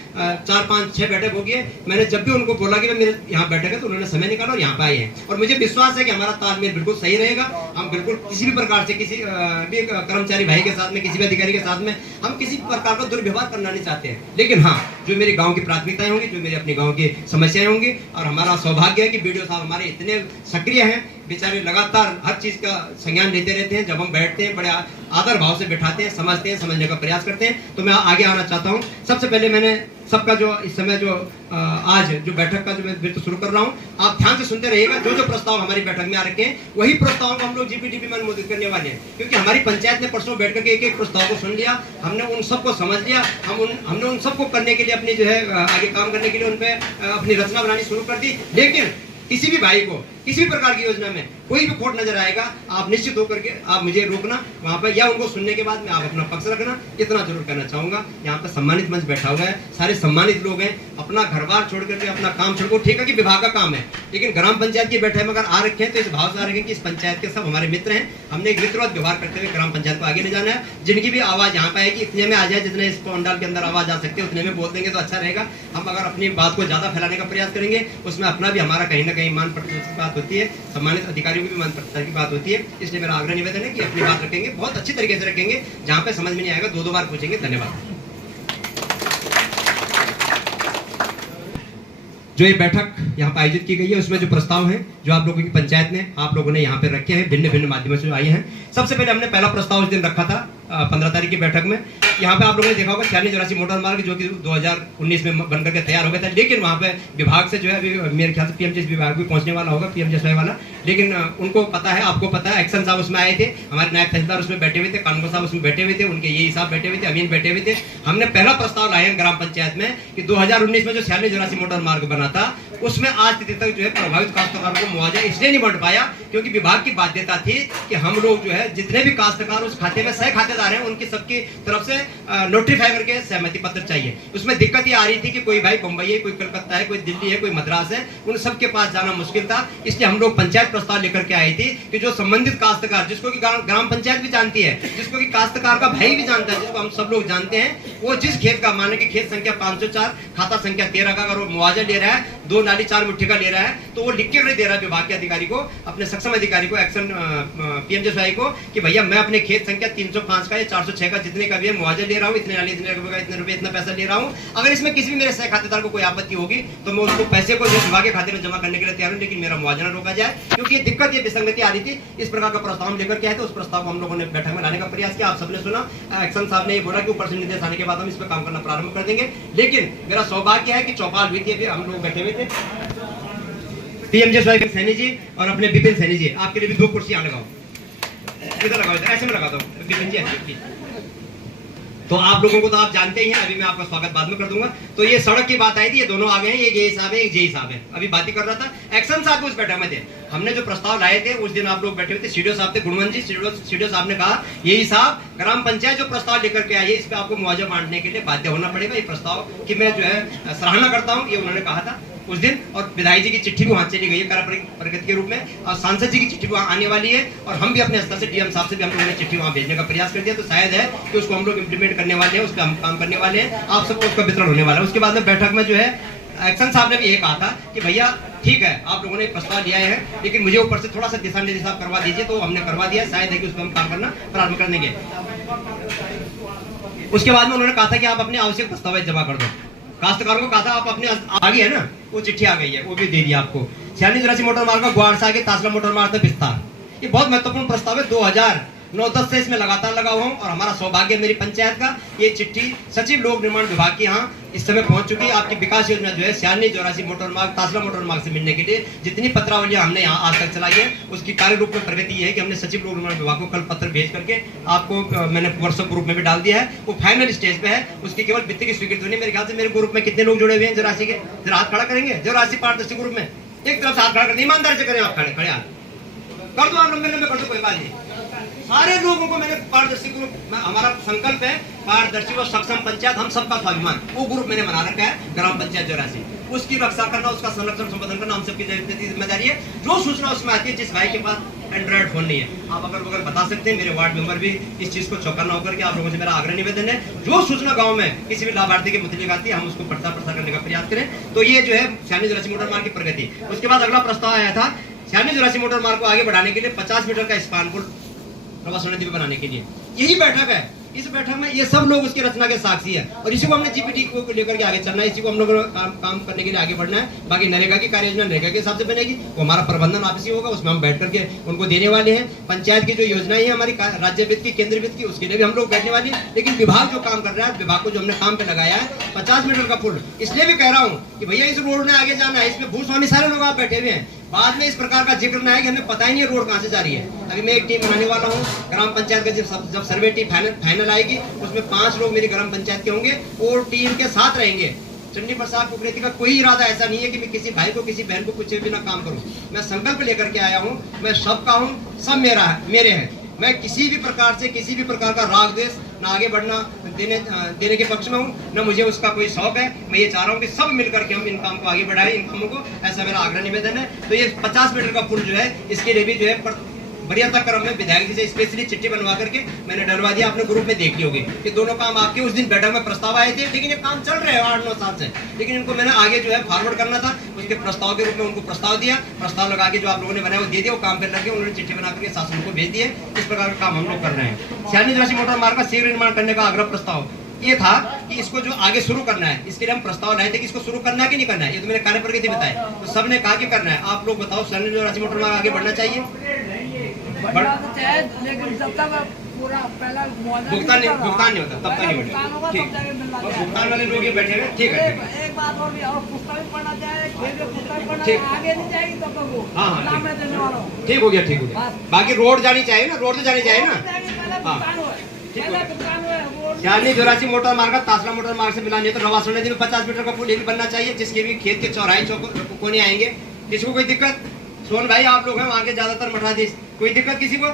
4, 5, 6 बैठक हो गई है। मैंने जब भी उनको बोला कि मेरे यहाँ बैठक है तो उन्होंने समय निकाला और यहाँ पे आए हैं। और मुझे विश्वास है कि हमारा तालमेल बिल्कुल सही रहेगा। हम बिल्कुल किसी भी प्रकार से किसी भी कर्मचारी भाई के साथ में, किसी भी अधिकारी के साथ में हम किसी प्रकार का दुर्व्यवहार करना नहीं चाहते हैं। लेकिन हाँ, जो मेरी गाँव की प्राथमिकताएं होंगी, जो मेरी अपनी गाँव की समस्याएं होंगी, और हमारा सौभाग्य है कि वीडियो साहब हमारे इतने सक्रिय हैं, बेचारे लगातार हर चीज का संज्ञान लेते रहते हैं। जब हम बैठते हैं बड़े आदर भाव से बैठाते हैं, समझते हैं, समझने का प्रयास करते हैं। तो मैं आगे आना चाहता हूँ। सबसे पहले मैंने सबका जो इस समय जो आज जो बैठक का जो मैं शुरू कर रहा हूँ, आप ध्यान से सुनते रहिएगा। जो प्रस्ताव हमारी बैठक में आ रखे हैं वही प्रस्ताव को हम लोग जीपीडीपी में अनुमोदित करने वाले हैं। क्योंकि हमारी पंचायत ने परसों बैठ करके एक प्रस्ताव को सुन लिया, हमने उन सबको समझ लिया, हमने उन सबको करने के लिए अपनी जो है आगे काम करने के लिए उन पर अपनी रचना बनानी शुरू कर दी। लेकिन किसी भी भाई को किसी भी प्रकार की योजना में कोई भी खोट नजर आएगा आप निश्चित होकर के आप मुझे रोकना वहां पर, या उनको सुनने के बाद में आप अपना पक्ष रखना। इतना जरूर कहना चाहूंगा। यहाँ पर सम्मानित मंच बैठा हुआ है, सारे सम्मानित लोग हैं, अपना घर बार छोड़ करके अपना काम छोड़, ठीक है कि विभाग का काम है, लेकिन ग्राम पंचायत की बैठक में अगर आ रखे हैं तो इस भाव से आ रखे हैं कि इस पंचायत के सब हमारे मित्र हैं, हमने एक मित्रवत व्यवहार करते हुए ग्राम पंचायत को आगे ले जाना है। जिनकी भी आवाज यहाँ पे आएगी इतने में आ जाए, जितने इस पंडाल के अंदर आवाज आ सकते हैं उतने में बोल देंगे तो अच्छा रहेगा। हम अगर अपनी बात को ज्यादा फैलाने का प्रयास करेंगे उसमें अपना भी हमारा कहीं ना कहीं मान प्रतिष्ठा की बात होती है, सम्मानित अधिकारियों की भी मान प्रतिष्ठा की बात होती है। इसलिए मेरा आग्रह निवेदन है कि अपनी बात रखेंगे, बहुत अच्छी तरीके से रखेंगे, जहां पे समझ में नहीं आएगा 2-2 बार पूछेंगे। धन्यवाद। जो ये बैठक यहाँ पर आयोजित की गई है उसमें जो प्रस्ताव हैं जो आप लोगों की पंचायत ने आप लोगों ने यहाँ पे रखे हैं, भिन्न भिन्न माध्यमों से आए हैं। सबसे पहले हमने पहला प्रस्ताव उस दिन रखा था 15 तारीख की बैठक में। यहाँ पे आप लोगों ने देखा होगा 4684 मोटर मार्ग जो कि 2019 में बनकर के तैयार हो गया था, लेकिन वहाँ पे विभाग से जो है अभी मेरे ख्याल से पीएमजीएस विभाग भी पहुंचने वाला होगा, पीएमजीएसवाई वाला, लेकिन उनको पता है, आपको पता है, एक्शन साहब उसमें आए थे, हमारे नायब तहसीलदार उसमें बैठे हुए थे, कानून साहब उसमें बैठे हुए थे, उनके यही साहब बैठे हुए थे, अमीन बैठे हुए थे। हमने पहला प्रस्ताव लाया ग्राम पंचायत में कि 2019 में जो 4684 मोटर मार्ग बना था उसमें आज तिथि तक जो है प्रभावित काश्तकारों को मुआवजा इसलिए नहीं बढ़ पाया क्योंकि विभाग की बाध्यता थी कि हम लोग जो है जितने भी काश्तकार उस खाते में सह खातेदार हैं उनकी सबकी तरफ से नोटिफाई करके सहमति पत्र चाहिए। उसमें दिक्कत ये आ रही थी कि कोई भाई बम्बई है, कोई कलकत्ता है, कोई दिल्ली है, कोई मद्रास है, उन सबके पास जाना मुश्किल था। इसलिए हम लोग पंचायत प्रस्ताव लेकर के आए थे कि जो संबंधित काश्तकार, जिसको कि ग्राम पंचायत भी जानती है, जिसको कि काश्तकार का भाई भी जानता है, जिसको हम सब लोग जानते हैं, वो जिस खेत का माने कि खेत संख्या 504 खाता संख्या 13 का अगर वो मुआवजा ले रहा है, 2 नाली 4 मुट्ठी का ले रहा है, तो वो लिख के दे रहा है विभाग के अधिकारी को, अपने सक्षम अधिकारी को, एक्शन पीएमजीएसवाई को, कि भैया मैं अपने खेत संख्या 305 का या 406 का जितने का भी मुआवजा ले रहा हूँ, इतने नाली इतने रुपए का, इतने रुपए इतना पैसा ले रहा हूँ। अगर इसमें किसी भी मेरे सह खातेदार को कोई आपत्ति होगी तो मैं उसको पैसे को विभाग के खाते में जमा करने के लिए तैयार हूँ, लेकिन मेरा मुआवजा न रोका जाए, क्योंकि ये दिक्कत, ये विसंगति आ रही थी। इस प्रकार का प्रस्ताव हम लेकर के आए थे। उस प्रस्ताव को हम लोगों ने बैठक में लाने का प्रयास किया, आप सबने सुना। एक्शन साहब ने ये बोला कि ऊपर से निर्देश आने के बाद हम इस पर काम करना प्रारंभ कर देंगे, लेकिन मेरा सौभाग्य है कि चौपाल हुई थी, अभी हम लोग बैठे हुए थे, पीएमजीएसवाई सैनी जी और अपने विपिन सैनी जी, आपके लिए भी 2 कुर्सियां लगाओ, इधर लगाओ, ऐसे में लगा दो विपिन जी, ऐसे। तो आप लोगों को तो आप जानते ही हैं, अभी मैं आपका स्वागत बाद में कर दूंगा। तो ये सड़क की बात आई थी, ये दोनों आ गए हैं, एक ये साहब है, एक जेई साहब है, अभी बात ही कर रहा था। एक्शन साहब उस बैठक में थे, हमने जो प्रस्ताव लाए थे उस दिन आप लोग बैठे हुए थे, सीडीओ साहब थे गुणवंत जी, सीडीओ साहब ने कहा यही साहब ग्राम पंचायत जो प्रस्ताव लेकर के आई है इस पे आपको मुआवजा बांटने के लिए बाध्य होना पड़ेगा, ये प्रस्ताव की मैं जो है सराहना करता हूँ, ये उन्होंने कहा था उस दिन। और विधायक जी की चिट्ठी भी वहां चली गई है कार्य प्रगति के रूप में, और सांसद जी की चिट्ठी वहां आने वाली है, और हम भी अपने स्तर से डीएम साहब से भी हम लोगों ने चिट्ठी वहां भेजने का प्रयास कर दिया। तो शायद है कि उसको हम लोग इम्प्लीमेंट करने वाले हैं, उस पर हम काम करने वाले हैं, आप सबको उसका वितरण होने वाला है। उसके बाद में बैठक में जो है एक्शन साहब ने भी ये कहा था कि भैया ठीक है आप लोगों ने प्रस्ताव लिया है, लेकिन मुझे ऊपर से थोड़ा सा दिशा निर्देश आप करवा दीजिए, तो हमने करवा दिया, शायद है कि उस पर हम काम करना प्रारंभ कर देंगे। उसके बाद में उन्होंने कहा था कि आप अपने आवश्यक दस्तावेज जमा कर दो, काश्तकारों को कहा था आप अपने आ गई है ना, वो चिट्ठी आ गई है, वो भी दे दिया आपको। 4684 मोटर मार्ग का ग्वाड़ से आगे तासला मोटर मार्ग तक विस्तार, ये बहुत महत्वपूर्ण प्रस्ताव है। 2009-10 से इसमें लगातार लगा हुआ हूँ, और हमारा सौभाग्य मेरी पंचायत का ये चिट्ठी सचिव लोक निर्माण विभाग के यहाँ इस समय पहुंच चुकी है। आपकी विकास योजना जो है 4684 मोटर मार्ग तासला मोटर मार्ग से मिलने के लिए जितनी पत्रावलियां हमने यहाँ आज तक चलाई है, उसकी कार्य रूप में प्रगति ये है कि हमने सचिव लोक निर्माण विभाग को कल पत्र भेज करके आपको मैंने व्हाट्सएप ग्रुप में भी डाल दिया है, वो फाइनल स्टेज पे है, उसकी केवल वित्त की स्वीकृति होनी है। मेरे ख्याल से मेरे ग्रुप में कितने लोग जुड़े हुए हैं जरासी के, जरा हाथ खड़ा करेंगे, जरासी पारदर्शी ग्रुप में एक तरफ से हाथ खड़ा कर, ईमानदारी से करें, आप खड़े हाथ कर दो, आप लंबे लंबे कर दो, कोई बात नहीं। सारे लोगों को मैंने पारदर्शी ग्रुप, हमारा संकल्प है पारदर्शी व सक्षम पंचायत, हम सबका स्वाभिमान, वो ग्रुप मैंने बना रखा है ग्राम पंचायत जरासी, उसकी रक्षा करना, उसका संरक्षण संवर्धन करना हम सबकी जिम्मेदारी है। जो सूचना उसमें आती है, जिस भाई के पास एंड्रॉइड फोन नहीं है, आप अगर बगल बता सकते हैं, मेरे वार्ड मेंबर भी इस चीज को चौकन्ना होकर के आप लोगों से मेरा आग्रह निवेदन है, जो सूचना गांव में किसी भी लाभार्थी के मुतल्लिक आती है हम उसको प्रचार करने का प्रयास करें। तो ये जो है 4684 मोटर मार्ग की प्रगति। उसके बाद अगला प्रस्ताव आया था 4684 मोटर मार्ग को आगे बढ़ाने के लिए 50 मीटर का स्पान पुल प्रवासन नदी बनाने के लिए, यही बैठक है। इस बैठक में ये सब लोग उसकी रचना के साक्षी है, और इसी को हमने जीपीटी को लेकर के आगे चलना है, इसी को हम लोग काम करने के लिए आगे बढ़ना है। बाकी नरेगा की कार्य योजना नरेगा के हिसाब से बनेगी, वो हमारा प्रबंधन ऑफिस होगा, उसमें हम बैठ करके उनको देने वाले हैं। पंचायत की जो योजनाएं हैं हमारी राज्य वित्त की, केंद्रीय वित्त की, उसके लिए भी हम लोग बैठने वाले हैं। लेकिन विभाग जो काम कर रहा है, विभाग को जो हमने काम पे लगाया है 50 मीटर का पुल, इसलिए भी कह रहा हूँ कि भैया इस रोड में आगे जाना है, इसमें भूस्वामी सारे लोग आप बैठे हुए हैं, बाद में इस प्रकार का जिक्र ना है कि हमें पता ही नहीं रोड कहां से जा रही है। अभी मैं एक टीम बनाने वाला हूं ग्राम पंचायत का, जब सर्वे टीम फाइनल आएगी उसमें 5 लोग मेरी ग्राम पंचायत के होंगे और टीम के साथ रहेंगे, चंडी प्रसाद कुकरेती का कोई इरादा ऐसा नहीं है कि मैं किसी भाई को किसी बहन को कुछ भी ना काम करूं। मैं संकल्प लेकर के आया हूं, मैं सबका हूं, सब मेरा है, मेरे हैं। मैं किसी भी प्रकार से किसी भी प्रकार का राग द्वेष ना आगे बढ़ना देने के पक्ष में हूँ, न मुझे उसका कोई शौक है। मैं ये चाह रहा हूँ कि सब मिलकर के हम इन काम को आगे बढ़ाएं, इन कामों को, ऐसा मेरा आग्रह निवेदन है। तो ये 50 मीटर का पुल जो है, इसके लिए भी जो है वरीयता क्रम में विधायक जी से स्पेशली चिट्ठी बनवा करके मैंने डलवा दिया। आपने ग्रुप में देख ली होगी कि दोनों काम आपके उस दिन बैठक में प्रस्ताव आए थे, लेकिन ये काम चल रहे हैं 8-9 साल से, लेकिन इनको मैंने आगे जो है फॉरवर्ड करना था। उसके प्रस्ताव के रूप में उनको प्रस्ताव दिया, प्रस्ताव लगा के जो आप लोगों ने बनाया वो दे दिया, वो काम करने लगे, उन्होंने चिट्ठी बना करके शासन को भेज दिए। इस प्रकार का काम हम लोग कर रहे हैं। सियानी जोरासी मोटर मार्ग का शीघ्र निर्माण करने का आग्रह प्रस्ताव ये था कि इसको जो आगे शुरू करना है, इसके लिए हम प्रस्ताव लाए थे कि इसको शुरू करना है कि नहीं करना है। ये तो मैंने कार्य प्रगति बताया, तो सबने कहा कि करना है। आप लोग बताओ, सियानी जोरासी मोटर मार्ग आगे बढ़ना चाहिए? लेकिन जब तक पूरा पहला भुगतान नहीं होता तब तक नहीं बढ़ेगा। ठीक, भुगतान वाले लोग ये बैठे हुए, ठीक है। एक बात और भी, और पुस्तक भी पढ़ना चाहिए, पुस्तक पढ़ना ठीक। आगे नहीं जाएगी तब तक वो हाँ, मैं देने वाला हूँ। ठीक हो गया, ठीक हो गया। बाकी रोड जानी चाहिए ना, रोड तो जानी चाहिए ना। सियानी जोरासी मोटर मार्ग का तासला मोटर मार्ग से मिलानी है तो रवासर नदी में 50 मीटर का पुल ये भी बनना चाहिए, जिसके भी खेत के चौराहे कोने आएंगे। किसी को कोई दिक्कत? सोन भाई आप लोग हैं वहाँ के ज्यादातर मठाधीश, कोई दिक्कत किसी को?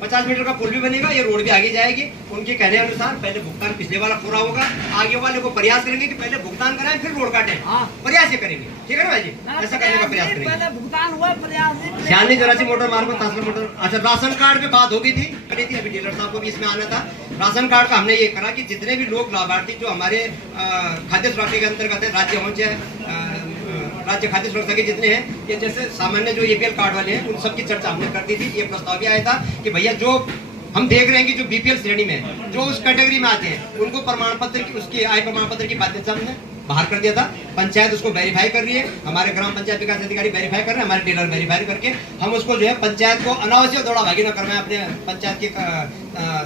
50 मीटर का पुल भी बनेगा, ये रोड भी आगे जाएगी। उनके कहने अनुसार पहले भुगतान पिछले वाला पूरा होगा, आगे वाले को प्रयास करेंगे कि पहले भुगतान कराएं फिर रोड काटें। प्रयास ये करेंगे, ठीक है ना भाई जी? ऐसा करने का प्रयास करेंगे। पहले भुगतान हुआ, प्रयास। सियानी जोरासी मोटर मार्ग में तासला मोटर, अच्छा राशन कार्ड पे बात होगी थी, करी थी, अभी डीलर साहब को भी इसमें आना था। राशन कार्ड का हमने ये करा कि जितने भी लोग लाभार्थी जो हमारे खाद्य सुरक्षा के अंतर्गत है, राज्य खाद्य सुरक्षा के जितने हैं, ये जैसे सामान्य जो APL कार्ड वाले हैं, उन सब की चर्चा हमने कर दी थी। ये प्रस्ताव भी आया था कि भैया जो हम देख रहे हैं कि जो BPL श्रेणी में जो उस कैटेगरी में आते हैं, उनको प्रमाण पत्र की, उसकी आय प्रमाण पत्र की बाध्यता हमने बाहर कर दिया था। पंचायत उसको वेरीफाई कर रही है, हमारे ग्राम पंचायत विकास अधिकारी वेरीफाई कर रहे हैं, हमारे डीलर वेरीफाई करके हम उसको जो है पंचायत को अनावश्यक दौड़ा भागी न करना है, अपने पंचायत के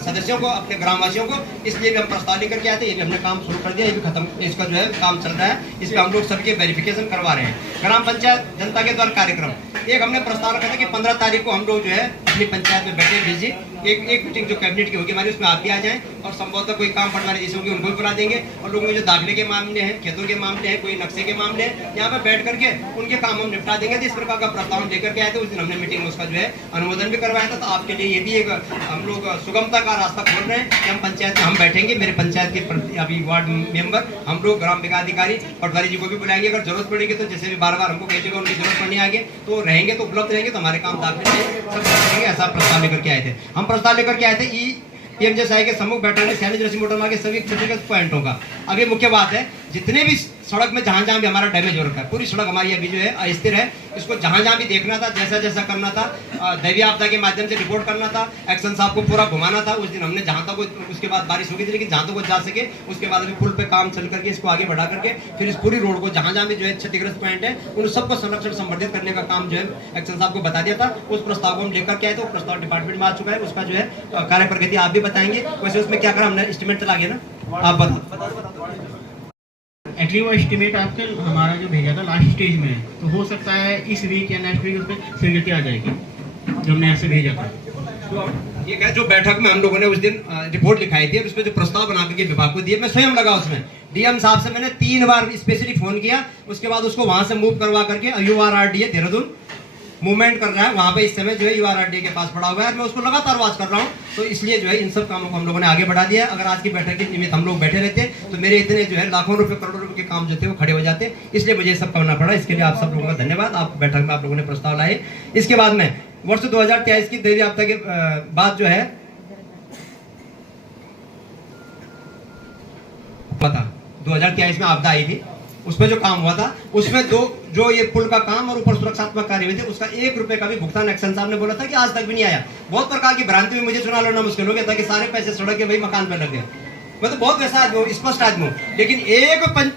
सदस्यों को, अपने ग्रामवासियों को। इसलिए भी हम प्रस्ताव लेकर के आए थे, ये भी हमने काम शुरू कर दिया, ये भी खत्म, इसका जो है काम चल रहा है। इस पर हम लोग सबके वेरिफिकेशन करवा रहे हैं। ग्राम पंचायत जनता के द्वार कार्यक्रम, एक हमने प्रस्ताव रखा था कि 15 तारीख को हम लोग जो है अपनी पंचायत में बैठे भेजिए, एक मीटिंग जो कैबिनेट की होगी हमारी, उसमें आप भी आ जाएं और संभवतः कोई काम पटवारी जैसे होगी उनको भी बुला देंगे। और लोगों के जो दाखिले के मामले हैं, खेतों के मामले हैं, कोई नक्शे के मामले हैं, यहाँ पर बैठ करके उनके काम हम निपटा देंगे। तो इस प्रकार का प्रस्ताव लेकर के आए थे, उस दिन हमने मीटिंग में उसका जो है अनुमोदन भी करवाया था। तो आपके लिए ये भी एक हम लोग सुगमता का रास्ता खोल रहे हैं कि हम पंचायत में हम बैठेंगे, मेरे पंचायत के अभी वार्ड मेंबर, हम लोग ग्राम विकास अधिकारी पटवारी जी को भी बुलाएंगे। अगर जरूरत पड़ेगी तो जैसे भी बार बार हमको कहिएगा, उनकी जरूरत पड़ने आगे तो रहेंगे, तो उपलब्ध रहेंगे, तो हमारे काम दाखिल सब करेंगे। ऐसा प्रस्ताव लेकर के आए थे हम, प्रस्ताव लेकर के आए थे PMJSI के सम्मुख बैठक में सियानी जोरासी मोटर मार्ग के सभी क्षतिग्रस्त पॉइंटों का। अब ये मुख्य बात है, जितने भी सड़क में जहाँ जहाँ भी हमारा डैमेज हो रखा है, पूरी सड़क हमारी अभी जो है अस्थिर है, इसको जहाँ जहाँ भी देखना था, जैसा जैसा करना था, दैवीय आपदा के माध्यम से रिपोर्ट करना था, एक्शन साहब को पूरा घुमाना था। उस दिन हमने जहाँ तक, उसके बाद बारिश हो गई थी, लेकिन जहाँ तक वो जा सके, उसके बाद अभी पुल पे काम चल करके इसको आगे बढ़ा करके फिर इस पूरी रोड को जहाँ जहाँ भी जो है क्षतिग्रस्त पॉइंट है, उन सबको संरक्षण संवर्धित करने का काम जो है एक्शन साहब को बता दिया था। उस प्रस्ताव को हम लेकर के आए, तो प्रस्ताव डिपार्टमेंट में आ चुका है, उसका जो है कार्य प्रगति आप भी बताएंगे। वैसे उसमें क्या करा हमने, एस्टिमेट चला गया ना, आप बताओ। एक्चुअली वो एस्टिमेट आपके हमारा जो भेजा था लास्ट स्टेज में है, तो हो सकता है इस वीक या नेक्स्ट वीक उस पर स्वीकृति आ जाएगी, जो हमने ऐसे भेजा था। तो ये क्या, जो बैठक में हम लोगों ने उस दिन रिपोर्ट लिखाई थी, उसमें जो प्रस्ताव बना करके विभाग को दिए, मैं स्वयं लगा उसमें। DM साहब से मैंने 3 बार स्पेशली फोन किया, उसके बाद उसको वहां से मूव करवा करके URRDA देहरादून मूवमेंट कर रहा है, वहाँ पे इस समय जो है URRDA के पास पड़ा हुआ है। मैं उसको लगातार वॉच कर रहा हूँ, तो इसलिए जो है इन सब कामों को हम लोगों ने आगे बढ़ा दिया। अगर आज की बैठक के निमित्त हम लोग बैठे रहते तो मेरे इतने जो है लाखों रुपए करोड़ों रुपए के काम जो थे वो खड़े हो जाते, इसलिए मुझे सब करना पड़ा। इसके लिए आप सब लोगों का धन्यवाद। आप बैठक में आप लोगों ने प्रस्ताव लाए। इसके बाद में वर्ष 2023 की दैवीय आपदा के बाद जो है 2023 में आपदा आई थी, उसमें जो काम हुआ था, उसमें जो ये पुल का काम और ऊपर सुरक्षात्मक कार्य हुए थे, उसका 1 रुपए का भी भुगतान एक्शन साहब ने बोला था कि आज तक भी नहीं आया। बहुत प्रकार की भ्रांति में मुझे चुना लेना मुश्किल हो गया था कि सारे पैसे सड़क के वही मकान पे लग गए। मैं तो बहुत वैसा आदमी हूँ, स्पष्ट आदमी हूँ, लेकिन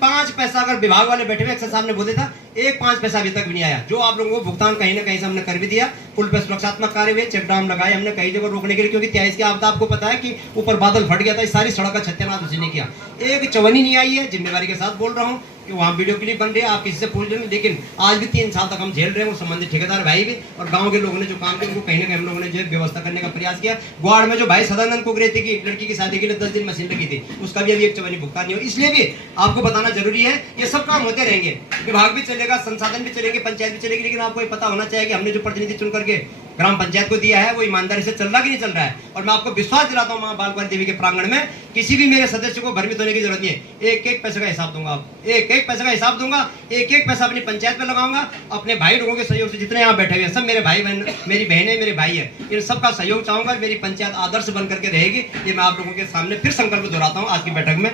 5 पैसा अगर विभाग वाले बैठे हुए एक्शन साहब ने बोले था, 5 पैसा अभी तक भी नहीं आया। जो आप लोगों को भुगतान कहीं ना कहीं से हमने कर भी दिया। पुल पे सुरक्षात्मक कार्य हुए, चेक डैम लगाए हमने कई जगह रोकने के लिए, क्योंकि 23 की आपदा आपको पता है कि ऊपर बादल फट गया था, इस सारी सड़क का सत्यानाश उसी ने किया। एक चवन्नी नहीं आई है, जिम्मेवारी के साथ बोल रहा हूँ। कि वहाँ वीडियो क्लिप बन रही है, आप किसी से पूछ लेंगे। लेकिन आज भी 3 साल तक हम झेल रहे हैं, वो संबंधित ठेकेदार भाई भी और गांव के लोगों ने जो काम किया उनको कहीं ना कहीं हम लोगों ने जो है व्यवस्था करने का प्रयास किया। ग्वाड़ में जो भाई सदानंद कुकरेती की लड़की की शादी के लिए 10 दिन मशीन लगी थी, उसका भी अभी एक चवन्नी भुगतान नहीं हो। इसलिए भी आपको बताना जरूरी है, ये सब काम होते रहेंगे, विभाग भी चलेगा, संसाधन भी चलेंगे, पंचायत भी चलेगी, लेकिन आपको ये पता होना चाहिए कि हमने जो प्रतिनिधि चुन करके ग्राम पंचायत को दिया है वो ईमानदारी से चल रहा कि नहीं चल रहा है। और मैं आपको विश्वास दिलाता हूँ, माँ बालकुमारी देवी के प्रांगण में किसी भी मेरे सदस्य को भ्रमित होने की जरूरत नहीं है। एक एक पैसे का हिसाब दूंगा, आप एक एक पैसे का हिसाब दूंगा, एक एक पैसा अपनी पंचायत में लगाऊंगा। अपने भाई लोगों के सहयोग से जितने यहाँ बैठे हुए हैं सब मेरे भाई बहन, मेरी बहनें, मेरे भाई है, इन सबका सहयोग चाहूंगा। मेरी पंचायत आदर्श बन करके रहेगी, ये मैं आप लोगों के सामने फिर संकल्प दोहराता हूँ आज की बैठक में।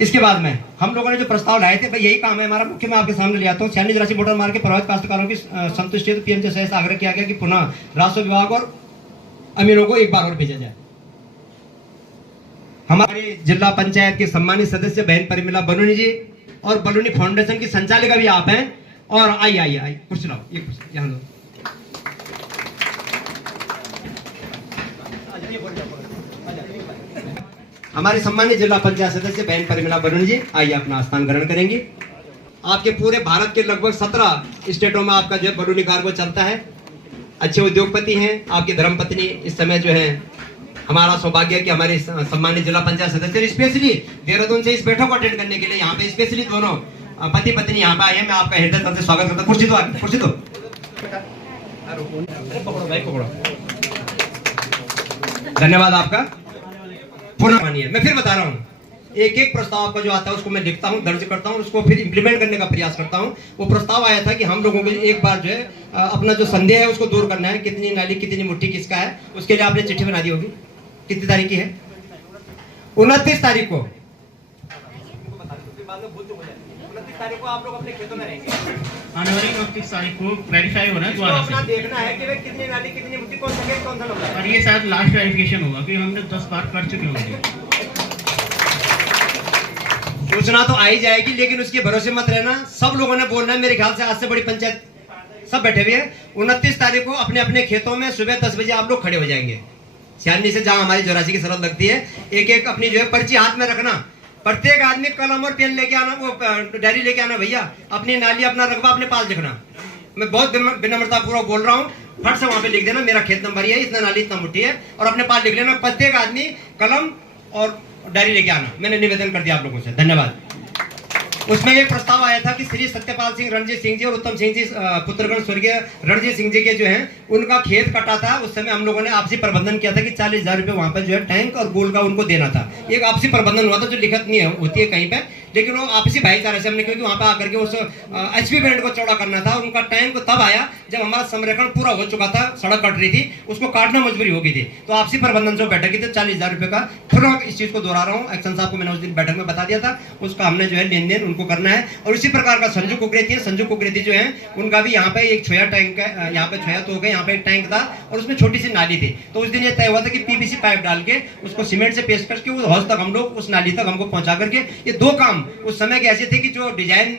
इसके बाद में हम लोगों ने जो प्रस्ताव लाए थे, भाई यही काम है हमारा मुख्य, मैं आपके सामने ले आता हूँ। 96 मोटर मार्ग के प्रभावित काश्तकारों की संतुष्टि हेतु पीएम से आग्रह किया गया कि पुनः राजस्व विभाग और अमीरों को एक बार और भेजा जाए। हमारे जिला पंचायत के सम्मानित सदस्य बहन परिमला बलूनी जी और बलूनी फाउंडेशन की संचालिका भी आप हैं। और आइए कुर्सी लाओ, ये कुर्सी यहाँ लो। हमारे सम्मानित जिला पंचायत सदस्य बहन परिमला बलूनी जी आइए अपना स्थान ग्रहण करेंगे। आपके पूरे भारत के लगभग 17 स्टेटों में आपका जो है बलूनी कार्गो चलता है। अच्छे उद्योगपति हैं, आपकी धर्मपत्नी इस समय जो है, हमारा सौभाग्य है कि हमारे सम्मानित जिला पंचायत सदस्य स्पेशली देहरादून से इस बैठक को अटेंड करने के लिए यहाँ पे स्पेशली दोनों पति पत्नी यहाँ पे आए हैं। मैं आपका हृदय से स्वागत करता हूँ। कुर्सी दो। धन्यवाद आपका। पुनः मानिए, मैं फिर बता रहा हूँ, एक एक प्रस्ताव आपका जो आता है उसको मैं लिखता हूँ, दर्ज करता हूँ, उसको फिर इंप्लीमेंट करने का प्रयास करता हूँ। वो प्रस्ताव आया था कि हम लोगों को एक बार जो है अपना जो संदेह है उसको दूर करना है, कितनी नाली कितनी मुट्ठी किसका है, उसके लिए आपने चिट्ठी बना दी होगी। कितनी तारीख की है? 29 तारीख को। 29 तारीख को आप लोग अपने खेतों में रहेंगे। आने वाली 29 तारीख को वेरीफाई होना है दोबारा अपना देखना है कि वे कितनी नाली कितनी मुट्ठी कौन सा खेत कौन सा लगा है। और ये शायद लास्ट वेरिफिकेशन होगा क्योंकि हमने 10 बार कर चुके होंगे। सूचना तो आई जाएगी, लेकिन उसके भरोसे मत रहना। सब लोगों ने बोलना है, मेरे ख्याल से आज से बड़ी पंचायत सब बैठे हुए हैं। 29 तारीख को अपने अपने खेतों में सुबह 10 बजे आप लोग खड़े हो जाएंगे। सियानी से जहां हमारी 84 की सरहद लगती है, एक एक अपनी जो है पर्ची हाथ में रखना। प्रत्येक आदमी कलम और पेन लेके आना, वो डायरी लेके आना। भैया अपनी नाली अपना रकबा अपने पास लिखना। मैं बहुत विनम्रता पूर्वक बोल रहा हूँ, फट से वहां पे लिख देना मेरा खेत नंबर है, इतना नाली इतना मुट्ठी है, और अपने पास लिख लेना। प्रत्येक आदमी कलम और डायरी लेके आना। मैंने निवेदन कर दिया आप लोगों से, धन्यवाद। उसमें एक प्रस्ताव आया था कि श्री सत्यपाल सिंह, रणजीत सिंह जी और उत्तम सिंह जी पुत्रगण स्वर्गीय रणजीत सिंह जी के जो हैं उनका खेत कटा था। उस समय हम लोगों ने आपसी प्रबंधन किया था कि 40,000 रुपए वहां पर जो है टैंक और गोल का उनको देना था। एक आपसी प्रबंधन हुआ था जो लिखित नहीं होती है कहीं पे, लेकिन वो आपसी भाईचारे से हमने, क्योंकि वहां पर आकर के उस एचपी बैंड को चौड़ा करना था। उनका टैंक तब आया जब हमारा संरेखण पूरा हो चुका था, सड़क कट रही थी, उसको काटना मजबूरी हो गई थी। तो आपसी प्रबंधन से बैठक की थी 40,000 रुपए का। फिर इस चीज को दोहरा रहा हूँ, एक्शन साहब को मैंने उस दिन बैठक में बता दिया था, उसका हमने जो है लेन देन उनको करना है। और इसी प्रकार का संजू कुकरेती है, संजू कुकरेती जो है उनका भी यहाँ पे एक छोया टैंक है, यहाँ पे छोया तो हो गया, यहाँ पे एक टैंक था और उसमें छोटी सी नाली थी। तो उस दिन ये तय हुआ था कि पीवीसी पाइप डाल के उसको सीमेंट से पेस्ट करके उस हाउस तक हम लोग उस नाली तक हमको पहुंचा करके, ये 2 काम उस समय के ऐसे थे कि जो डिजाइन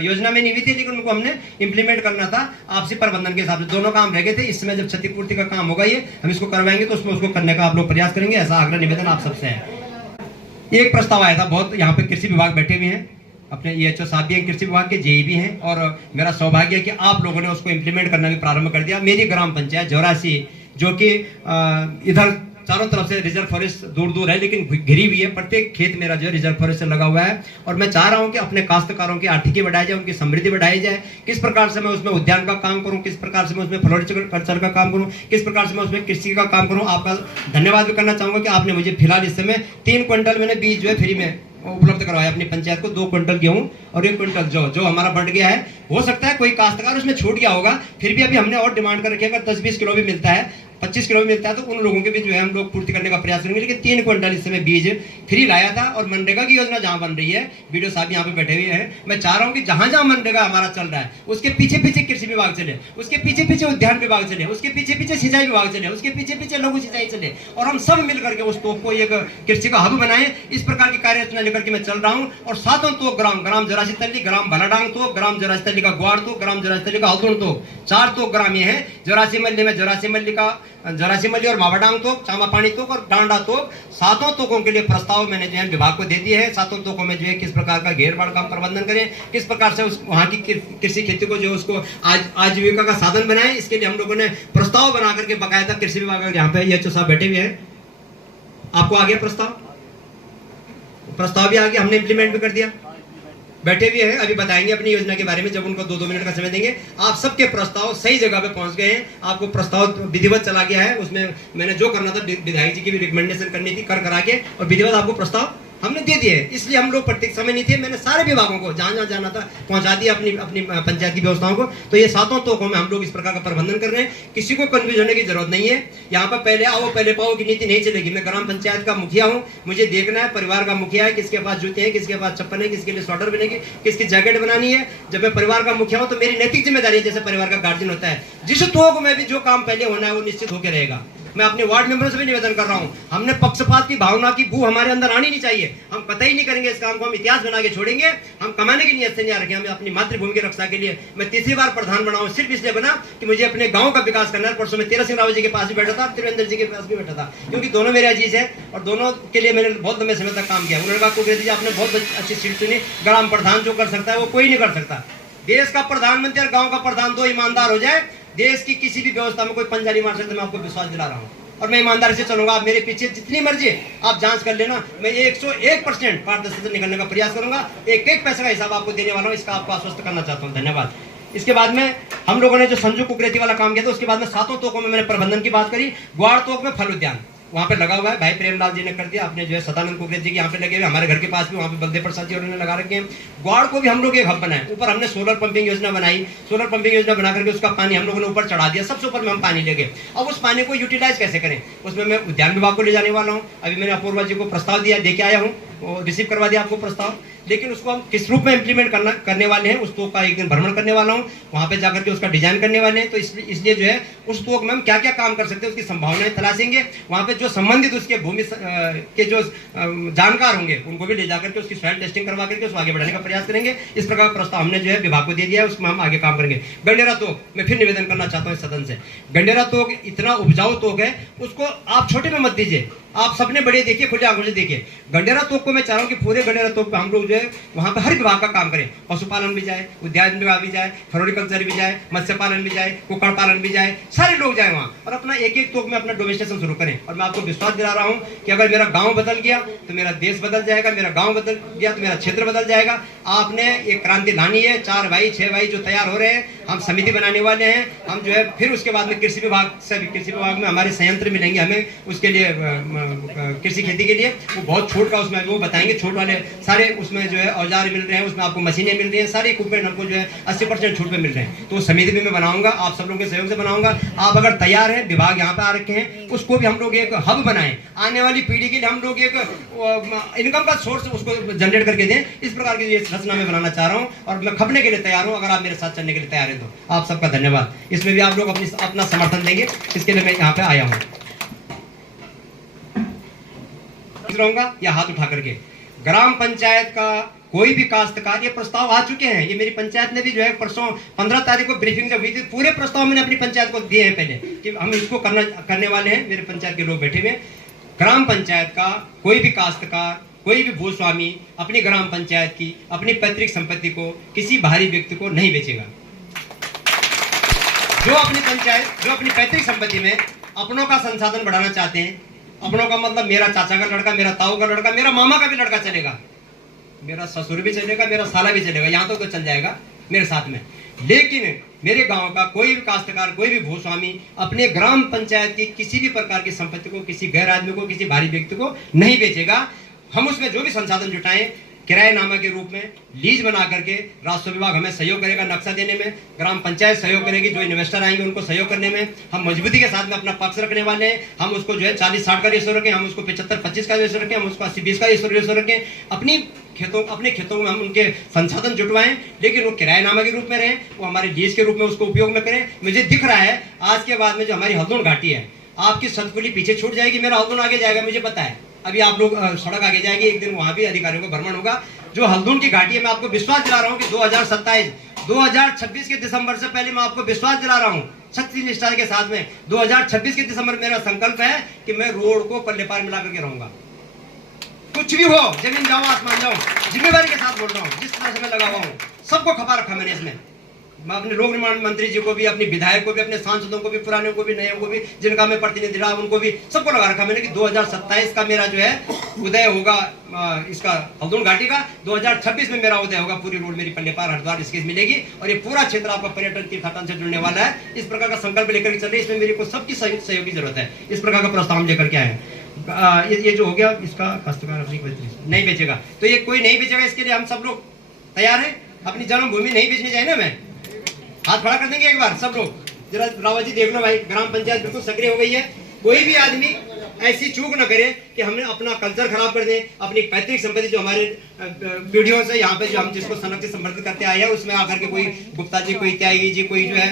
योजना में नहीं हुई थी, लेकिन उनको हमने इंप्लीमेंट करना था आपसी प्रबंधन के हिसाब से। दोनों काम रह गए थे। इस समय जब क्षतिपूर्ति का काम होगा, ये हम इसको करवाएंगे तो उसमें उसको करने का आप लोग प्रयास करेंगे, ऐसा आग्रह निवेदन आप सबसे है। एक प्रस्ताव आया था, बहुत यहाँ पे कृषि विभाग बैठे हुए हैं, अपने EHO साहब भी हैं, कृषि विभाग के JE भी हैं, और मेरा सौभाग्य है कि आप लोगों ने उसको इंप्लीमेंट करना भी प्रारंभ कर दिया। मेरी ग्राम पंचायत 84 जो कि इधर चारों तरफ से रिजर्व फॉरेस्ट दूर दूर है, लेकिन घिरी हुई है। प्रत्येक खेत मेरा जो है रिजर्व फॉरेस्ट से लगा हुआ है। और मैं चाह रहा हूं कि अपने काश्तकारों की आर्थिकी बढ़ाई जाए, उनकी समृद्धि बढ़ाई जाए। किस प्रकार से मैं उसमें उद्यान का काम करूं, किस प्रकार से मैं उसमें फ्लोरिकल्चर का काम करूं, किस प्रकार से मैं उसमें कृषि का काम करूं। आपका धन्यवाद भी करना चाहूंगा कि आपने मुझे फिलहाल इस समय 3 क्विंटल मैंने बीज जो है फ्री में उपलब्ध करवाया अपनी पंचायत को। 2 क्विंटल गेहूं और 1 क्विंटल जो हमारा बढ़ गया है। हो सकता है कोई काश्तकार उसमें छूट गया होगा, फिर भी अभी हमने और डिमांड कर रखी है। अगर 10-20 किलो भी मिलता है, 25 किलो भी मिलता है, तो उन लोगों के भी जो है हम लोग पूर्ति करने का प्रयास करेंगे। लेकिन 3 क्विंटल इस समय बीज फ्री लाया था। और मनरेगा की योजना जहां बन रही है, वीडियो साहब यहाँ पे बैठे हुए हैं, मैं चाह रहा हूँ कि जहां जहां मनरेगा हमारा चल रहा है उसके पीछे पीछे कृषि विभाग चले, उसके पीछे पीछे उद्यान विभाग चले, उसके पीछे पीछे सिंचाई विभाग चले, उसके पीछे पीछे लघु सिंचाई चले, और हम सब मिल करके उस तोप को एक कृषि का हब बनाए। इस प्रकार की कार्य रचना लेकर के मैं चल रहा हूँ। और सातों तो ग्राम 84 तल्ली, ग्राम भलाडांग तो, ग्राम 84 तल्ली का ग्वाड़ तो, ग्राम 84 तल्ली का हल्दुण तो, 4 तो ग्राम ये है। 84 मल्ली में 84 मल्ली का जरासीमली और मावाडांग तोक, चामापानी तोक और डांडा तोक, 7 तोकों के लिए प्रस्ताव मैंने जो है विभाग को दे दिए हैं। 7 तोकों में जो है किस प्रकार का घेर बाढ़ का प्रबंधन करें, किस प्रकार से उस वहाँ की कृषि खेती को जो उसको आजीविका का साधन बनाए, इसके लिए हम लोगों ने प्रस्ताव बना करके बकायदा कृषि विभाग यहाँ पे ये साहब बैठे हुए हैं, आपको आ गया प्रस्ताव भी आ गया, हमने इम्प्लीमेंट भी कर दिया, बैठे भी हैं, अभी बताएंगे अपनी योजना के बारे में जब उनको 2-2 मिनट का समय देंगे। आप सबके प्रस्ताव सही जगह पे पहुंच गए हैं, आपको प्रस्ताव विधिवत चला गया है, उसमें मैंने जो करना था विधायक जी की भी रिकमेंडेशन करनी थी, कर करा के और विधिवत आपको प्रस्ताव हमने दे दिए। इसलिए हम लोग प्रत्येक समय नहीं थे, मैंने सारे विभागों को जहाँ जहाँ जाना था पहुंचा दिया अपनी अपनी पंचायत की व्यवस्थाओं को। तो ये 7 तोकों में हम लोग इस प्रकार का प्रबंधन कर रहे हैं, किसी को कंफ्यूज होने की जरूरत नहीं है। यहाँ पर पहले आओ पहले पाओ की नीति नहीं चलेगी। मैं ग्राम पंचायत का मुखिया हूँ, मुझे देखना है परिवार का मुखिया है, किसके पास जूते हैं, किसके पास चप्पल है, किसके लिए स्वेटर बनेगी, किसकी जैकेट बनानी है। जब मैं परिवार का मुखिया हूँ तो मेरी नैतिक जिम्मेदारी है, जैसे परिवार का गार्जियन होता है, जिस तोक में भी जो काम पहले होना है वो निश्चित होकर रहेगा। मैं अपने वार्ड मेंबरों से भी निवेदन कर रहा हूं, हमने पक्षपात की भावना की बू हमारे अंदर आनी नहीं चाहिए। हम कतई नहीं करेंगे इस काम को, हम इतिहास बना के छोड़ेंगे। हम कमाने की नियत से नहीं आ रखे, हम अपनी मातृभूमि की रक्षा के लिए। मैं तीसरी बार प्रधान बना हूं, सिर्फ इसलिए बना कि मुझे अपने गांव का विकास करना है। परसों में तेरह सिंह रावत जी के पास भी बैठा था, त्रिवेंद्र जी के पास भी बैठा था, क्योंकि दोनों मेरे अजीज है और दोनों के लिए मैंने बहुत लंबे समय तक काम किया। उन्होंने कहा कुकरेती जी आपने बहुत अच्छी सीट चुनी, ग्राम प्रधान जो कर सकता है वो कोई नहीं कर सकता। देश का प्रधानमंत्री और गाँव का प्रधान दो ईमानदार हो जाए, देश की किसी भी व्यवस्था में कोई पंजा नहीं मार सकता। मैं आपको विश्वास दिला रहा हूँ और मैं ईमानदारी से चलूंगा। आप मेरे पीछे जितनी मर्जी आप जांच कर लेना, मैं 101% पारदर्शिता से निकलने का प्रयास करूंगा। एक एक पैसे का हिसाब आपको देने वाला हूं, इसका आपको आश्वस्त करना चाहता हूं। धन्यवाद। इसके बाद में हम लोगों ने जो संजू कुकरेती वाला काम किया था, उसके बाद में 7 तोकों में मैंने प्रबंधन की बात करी। ग्वाड़ तोक में फल उद्यान वहाँ पे लगा हुआ है, भाई प्रेमलाल जी ने कर दिया, आपने जो है सदानंद कुकरेती जी के यहाँ पे लगे हुए, हमारे घर के पास भी वहाँ पे बलदेव प्रसाद जी उन्होंने लगा रखे हैं। ग्वाड़ को भी हम लोग एक हब बनाए, ऊपर हमने सोलर पंपिंग योजना बनाई। सोलर पंपिंग योजना बना करके उसका पानी हम लोगों ने ऊपर चढ़ा दिया, सबसे ऊपर में हम पानी ले गए। अब उस पानी को यूटिलाइज कैसे करें, उसमें मैं उद्यान विभाग को ले जाने वाला हूँ। अभी मैंने अपूर्वा जी को प्रस्ताव दिया, दे के आया हूँ, रिसीव करवा दिया आपको प्रस्ताव, लेकिन उसको हम किस रूप में इंप्लीमेंट करने वाले हैं, उस तोक का एक दिन भ्रमण करने वाला हूँ, वहाँ पे जाकर के उसका डिजाइन करने वाले हैं। तो इसलिए जो है उस तोक में हम क्या क्या काम कर सकते हैं उसकी संभावनाएं तलाशेंगे। वहाँ पे जो संबंधित उसके भूमि के जो जानकार होंगे उनको भी ले जाकर के उसकी सॉइल टेस्टिंग करवा करके उसको आगे बढ़ाने का प्रयास करेंगे। इस प्रकार का प्रस्ताव हमने जो है विभाग को दे दिया है, उसमें हम आगे काम करेंगे। गंडेरा तोक मैं फिर निवेदन करना चाहता हूँ इस सदन से, गंडेरा तोक इतना उपजाऊ तोक है, उसको आप छोटे में मत दीजिए, आप सपने बड़े देखिए, खुले आंखों से देखिए। गंडेरा तोक को मैं चाह रहा हूँ कि पूरे गंडेरा तोक पे हम लोग जो है वहाँ पे हर विभाग का काम करें। पशुपालन भी जाए, उद्यान विभाग भी जाए, फ्लोरिकल्चर भी जाए, मत्स्य पालन भी जाए, कुक्कुट पालन भी जाए, सारे लोग जाए वहाँ और अपना एक एक तोक में अपना डोमेस्टिकेशन शुरू करें। और मैं आपको विश्वास दिला रहा हूँ कि अगर मेरा गाँव बदल गया तो मेरा देश बदल जाएगा, मेरा गाँव बदल गया तो मेरा क्षेत्र बदल जाएगा। आपने एक क्रांति लानी है, 4 भाई 6 भाई जो तैयार हो रहे हैं, हम समिति बनाने वाले हैं। हम जो है फिर उसके बाद में कृषि विभाग से, कृषि विभाग में हमारे संयंत्र मिलेंगे हमें उसके लिए, कृषि खेती के लिए वो बहुत छूट का उसमें वो बताएंगे, छूट वाले सारे उसमें जो है औजार मिल रहे हैं, उसमें आपको मशीनें मिल रही हैं, सारे इक्विपमेंट हमको जो है 80% छूट पे मिल रहे हैं। तो समिति भी मैं बनाऊंगा, आप सब लोगों के सहयोग से बनाऊंगा। आप अगर तैयार हैं, विभाग यहाँ पे आ रखे हैं, उसको भी हम लोग एक हब बनाएं, आने वाली पीढ़ी के लिए हम लोग एक इनकम का सोर्स उसको जनरेट करके दें। इस प्रकार की रचना में बनाना चाह रहा हूँ और मैं खपने के लिए तैयार हूँ। अगर आप मेरे साथ चलने के लिए तैयार हैं तो आप सबका धन्यवाद। इसमें भी आप लोग अपना समर्थन देंगे, इसके लिए मैं यहाँ पे आया हूँ। रहूंगा या हाथ उठा करके ग्राम पंचायत का कोई भी काश्तकार, ये प्रस्ताव आ चुके हैं, ये मेरी पंचायत ने भी जो है परसों 15 तारीख को ब्रीफिंग जब हुई थी, पूरे प्रस्ताव मैंने अपनी पंचायत को दिए हैं पहले कि हम इसको करने वाले हैं। मेरे पंचायत के लोग बैठे हुए, ग्राम पंचायत का कोई भी काश्तकार, कोई भी भूस्वामी अपनी ग्राम पंचायत की अपनी पैतृक संपत्ति को किसी बाहरी व्यक्ति को नहीं बेचेगा। जो अपनी पंचायत, जो अपनी पैतृक संपत्ति में अपनों का संसाधन बढ़ाना चाहते हैं, अपनों का मतलब मेरा चाचा का लड़का, मेरा ताऊ का लड़का, मेरा मामा का भी लड़का चलेगा, मेरा ससुर भी चलेगा, मेरा साला भी चलेगा, यहाँ तो चल जाएगा मेरे साथ में। लेकिन मेरे गांव का कोई भी काश्तकार, कोई भी भूस्वामी अपने ग्राम पंचायत की किसी भी प्रकार की संपत्ति को किसी गैर आदमी को, किसी बाहरी व्यक्ति को नहीं बेचेगा। हम उसमें जो भी संसाधन जुटाएं किराएनामा के रूप में लीज बना करके, राजस्व विभाग हमें सहयोग करेगा नक्शा देने में, ग्राम पंचायत सहयोग करेगी, जो इन्वेस्टर आएंगे उनको सहयोग करने में हम मजबूती के साथ में अपना पक्ष रखने वाले हैं। हम उसको जो है 40-60 का रेशो रखें, हम उसको 75-25 का रेशो रखें, हम उसको 80-20 का रेशो रखें। अपने खेतों में हम उनके संसाधन जुटवाएं, लेकिन वो किराएनामा के रूप में रहें, वो हमारे लीज के रूप में उसको उपयोग में करें। मुझे दिख रहा है आज के बाद में जो हमारी हल्दोन घाटी है, आपकी सतपुली पीछे छूट जाएगी, मेरा हल्दोन आगे जाएगा, मुझे पता है। अभी आप लोग सड़क आगे जाएगी, एक दिन वहां भी अधिकारियों का भ्रमण होगा। जो हल्दून की घाटी है, मैं आपको विश्वास दिला रहा हूं कि 2026 के दिसंबर से पहले मैं आपको विश्वास दिला रहा हूं सच्ची निष्ठा के साथ में 2026 के दिसंबर में मेरा संकल्प है कि मैं रोड को पल्ले पार मिला करके रहूंगा। कुछ भी हो, जमीन जाओ आसमान जाओ, जिम्मेदारी के साथ बोल रहा हूँ। जिस तरह से मैं लगा हुआ हूँ, सबको खपा रखा मैंने इसमें। मैं अपने लोक निर्माण मंत्री जी को भी, अपने विधायक को भी, अपने सांसदों को भी, पुराने को भी, नए को भी, जिनका मैं प्रतिनिधि रहा उनको भी, सबको लगा रखा मैंने कि 2027 का मेरा जो है उदय होगा इसका हल्द्वानी घाटी का, 2026 में मेरा उदय होगा। पूरी रोड मेरी पल्ले पार हरिद्वार इसकी मिलेगी और ये पूरा क्षेत्र आपका पर्यटन तीर्थाटन से जुड़ने वाला है। इस प्रकार का संकल्प लेकर चल रहे, इसमें मेरे को सबकी सहयोग की जरूरत है। इस प्रकार का प्रस्ताव हम लेकर के आए हैं। ये जो हो गया, इसका काश्तकार नहीं बेचेगा, तो ये कोई नहीं बेचेगा, इसके लिए हम सब लोग तैयार हैं। अपनी जन्मभूमि नहीं बेचनी चाहिए ना, मैं हाथ खड़ा कर देंगे एक बार सब लोग। जरा रावत जी देख लो भाई, ग्राम पंचायत बिल्कुल सक्रिय हो गई है। कोई भी आदमी ऐसी चूक न करे कि हमने अपना कल्चर खराब कर दे, अपनी पैतृक संपत्ति जो हमारे पीढ़ियों से यहाँ पे जो हम जिसको संरक्षित संवर्धित करते आए हैं, उसमें आकर के कोई गुप्ता जी, कोई त्यागी जी, कोई जो है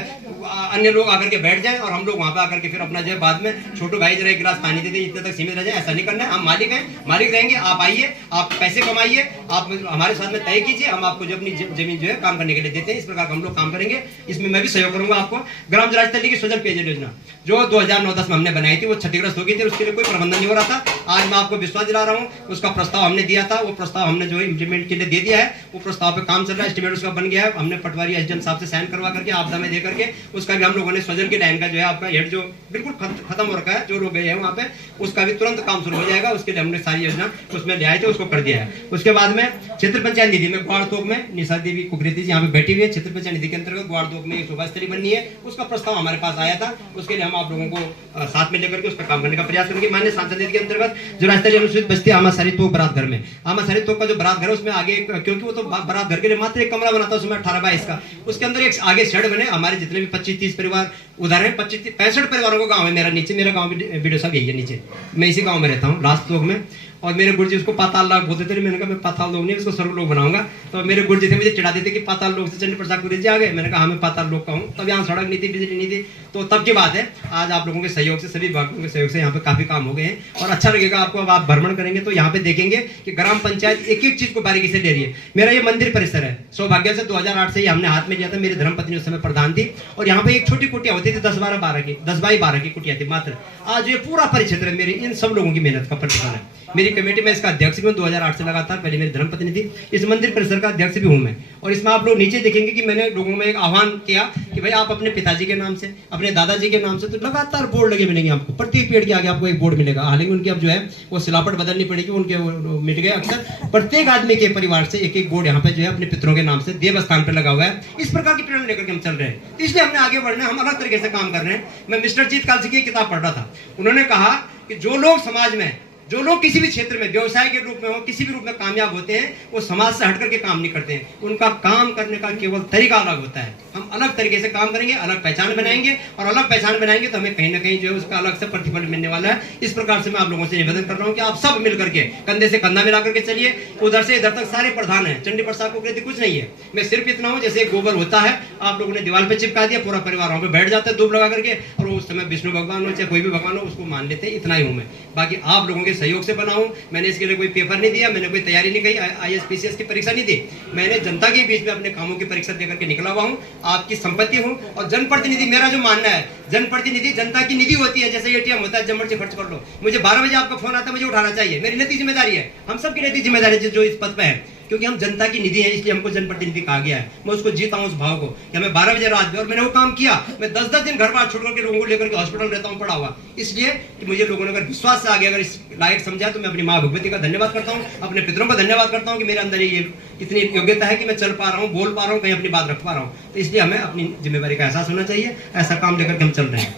अन्य लोग आकर के बैठ जाएं और हम लोग वहाँ पे आकर के फिर अपना जो है बाद में छोटू भाई जरा एक गिलास पानी दे दे, इतने तक सीमित रह जाए। ऐसा नहीं करना है। हम मालिक हैं, मालिक रहेंगे। आप आइए, आप पैसे कमाइए, आप हमारे साथ में तय कीजिए, हम आपको जो अपनी जमीन जो है काम करने के लिए देते हैं। इस प्रकार हम लोग काम करेंगे, इसमें मैं भी सहयोग करूंगा आपको। ग्राम स्वराज तल्ली की स्वजल पेयजल योजना जो 2009-10 में हमने बनाई थी, वो क्षतिग्रस्त हो गई थी, उसके लिए कोई प्रबंधन नहीं हो रहा था। आज मैं आपको विश्वास दिला रहा हूँ, उसका प्रस्ताव हमने दिया था, वो प्रस्ताव हमने जो इम्प्लीमेंट के लिए दे दिया है। वो प्रस्ताव पे काम चल रहा है, एस्टिमेट उसका बन गया है। हमने पटवारी एसडीएम साहब से साइन करवा करके आपदा में दे करके उसका भी हम लोगों ने स्वजल की लाइन का जो है आपका हेड जो बिल्कुल खत्म हो रखा है, जो लोग गए हैं वहाँ पे, उसका भी तुरंत काम शुरू हो जाएगा। उसके लिए हमने सारी योजना उसमें ले आए थे, उसको कर दिया है। उसके बाद में क्षेत्र पंचायत निधि में ग्वाड़तोक में निशा देवी कुकरेती जी यहाँ पे बैठी हुई है। क्षेत्र पंचायत निधि के अंतर्गत ग्वाड़तोक में शोभा स्थली बननी है, उसका प्रस्ताव हमारे पास आया था। उसके लिए हम आप लोगों को साथ में लेकर के उसका काम करने का प्रयास करेंगे। माननीय सांसद निधि के अंतर्गत जो राष्ट्रीय अनुसूचित बस्ती आमासारी तोक बरात घर में, आमासारी तोक का जो बरात घर है उसमें आगे, क्योंकि वो तो बरात घर के लिए मात्र एक कमरा बनाता है उसमें 18/22 का, उसके अंदर एक आगे शेड बने। हमारे जितने भी 25-30 परिवार उधर है, 65 परिवारों का गांव है मेरा। नीचे मेरा गांव वीडियो साहब यही है नीचे, मैं इसी गांव में रहता हूँ, लास्ट तोक में। और मेरे गुरुजी उसको पाताल लोक बोलते थे। मैंने कहा मैं पाताल लोक नहीं, उसको स्वर्ग लोक बनाऊंगा। तो मेरे गुरुजी थे मुझे चिढ़ाते थे कि पाताल लोक से चंडी प्रसाद गुरुजी आ गए। मैंने कहा मैं पाताल लोक का हूँ। तब यहाँ सड़क नहीं थी, बिजली नहीं थी, तो तब की बात है। आज आप लोगों के सहयोग से, सभी विभागों के सहयोग से यहाँ पे काफी काम हो गए हैं और अच्छा लगेगा आपको। अब आप भ्रमण करेंगे तो यहाँ पे देखेंगे कि ग्राम पंचायत एक एक चीज को बारीकी से ले रही है। मेरा ये मंदिर परिसर है, सौभाग्य से 2008 से हमने हाथ में लिया था। मेरी धर्मपत्नी उस समय प्रधान थी और यहाँ पे एक छोटी कुटिया होती थी 10-12 की, 10x12 की कुटिया थी मात्र। आज ये पूरा परिक्षेत्र मेरे इन सब लोगों की मेहनत का प्रतिफल है। मेरी कमेटी में इसका अध्यक्ष भी हूँ 2008 से लगातार, पहले मेरी धर्मपत्नी थी। इस मंदिर परिसर का अध्यक्ष भी हूँ मैं। और इसमें आप लोग नीचे देखेंगे कि मैंने लोगों में एक आह्वान किया कि भाई आप अपने पिताजी के नाम से, अपने दादाजी के नाम से, तो लगातार बोर्ड लगे मिलेंगे आपको। प्रत्येक पेड़ के आगे आपको एक बोर्ड मिलेगा। हालांकि उनकी अब जो है वो सिलापट बदलनी पड़ेगी, उनके मिट गए अक्सर। प्रत्येक आदमी के परिवार से एक एक बोर्ड यहाँ पे जो है अपने पितरों के नाम से देव स्थान पर लगा हुआ है। इस प्रकार की प्रेरणा लेकर के हम चल रहे हैं, इसलिए हमने आगे बढ़ना है। हम अलग तरीके से काम कर रहे हैं। मैं मिस्टर जीत कालसी की किताब पढ़ रहा था, उन्होंने कहा कि जो लोग समाज में, जो लोग किसी भी क्षेत्र में व्यवसाय के रूप में हो, किसी भी रूप में कामयाब होते हैं, वो समाज से हट करके काम नहीं करते हैं। उनका काम करने का केवल तरीका अलग होता है। हम अलग तरीके से काम करेंगे, अलग पहचान बनाएंगे, और अलग पहचान बनाएंगे तो हमें कहीं ना कहीं जो है उसका अलग से प्रतिफल मिलने वाला है। इस प्रकार से मैं आप लोगों से निवेदन कर रहा हूँ कि आप सब मिल करके कंधे से कंधा मिला करके चलिए। उधर से इधर तक सारे प्रधान हैं, चंडी प्रसाद को कहते कुछ नहीं है। मैं सिर्फ इतना हूँ, जैसे गोबर होता है आप लोगों ने दीवार पे चिपका दिया, पूरा परिवार वहाँ पे बैठ जाता है धूप लगा करके, और उस समय विष्णु भगवान हो चाहे कोई भी भगवान हो उसको मान लेते हैं। इतना ही हूँ मैं। बाकी आप लोगों के सहयोग से बना हूँ। मैंने इसके लिए कोई पेपर नहीं दिया, मैंने कोई तैयारी नहीं की, IAS-PCS की परीक्षा नहीं दी। मैंने जनता के बीच में अपने कामों की परीक्षा देकर के निकला हुआ हूँ। आपकी संपत्ति हूँ। और जनप्रतिनिधि, मेरा जो मानना है, जनप्रतिनिधि जनता की निधि होती है। जैसे ATM होता है, जब मर्जी खर्च कर लो। मुझे 12 बजे आपका फोन आता है, मुझे उठाना चाहिए, मेरी नैतिक जिम्मेदारी है। हम सबकी नैतिक जिम्मेदारी है जो इस पद पे है, क्योंकि हम जनता की निधि है, इसलिए हमको जनप्रतिनिधि कहा गया है। मैं उसको जीता हूँ उस भाव को कि हमें 12 बजे रात में, और मैंने वो काम किया। मैं 10-10 दिन घर बार छोड़ करके लोगों को लेकर के हॉस्पिटल रहता हूँ, पड़ा हुआ, इसलिए कि मुझे लोगों ने अगर विश्वास से आगे अगर इस लायक समझा, तो मैं अपनी माँ भगवती का धन्यवाद करता हूँ, अपने पितरों का धन्यवाद करता हूँ कि मेरे अंदर ये इतनी योग्यता है कि मैं चल पा रहा हूँ, बोल पा रहा हूँ, कहीं अपनी बात रख पा रहा हूँ। तो इसलिए हमें अपनी जिम्मेदारी का एहसास होना चाहिए। ऐसा काम लेकर के हम चल रहे हैं।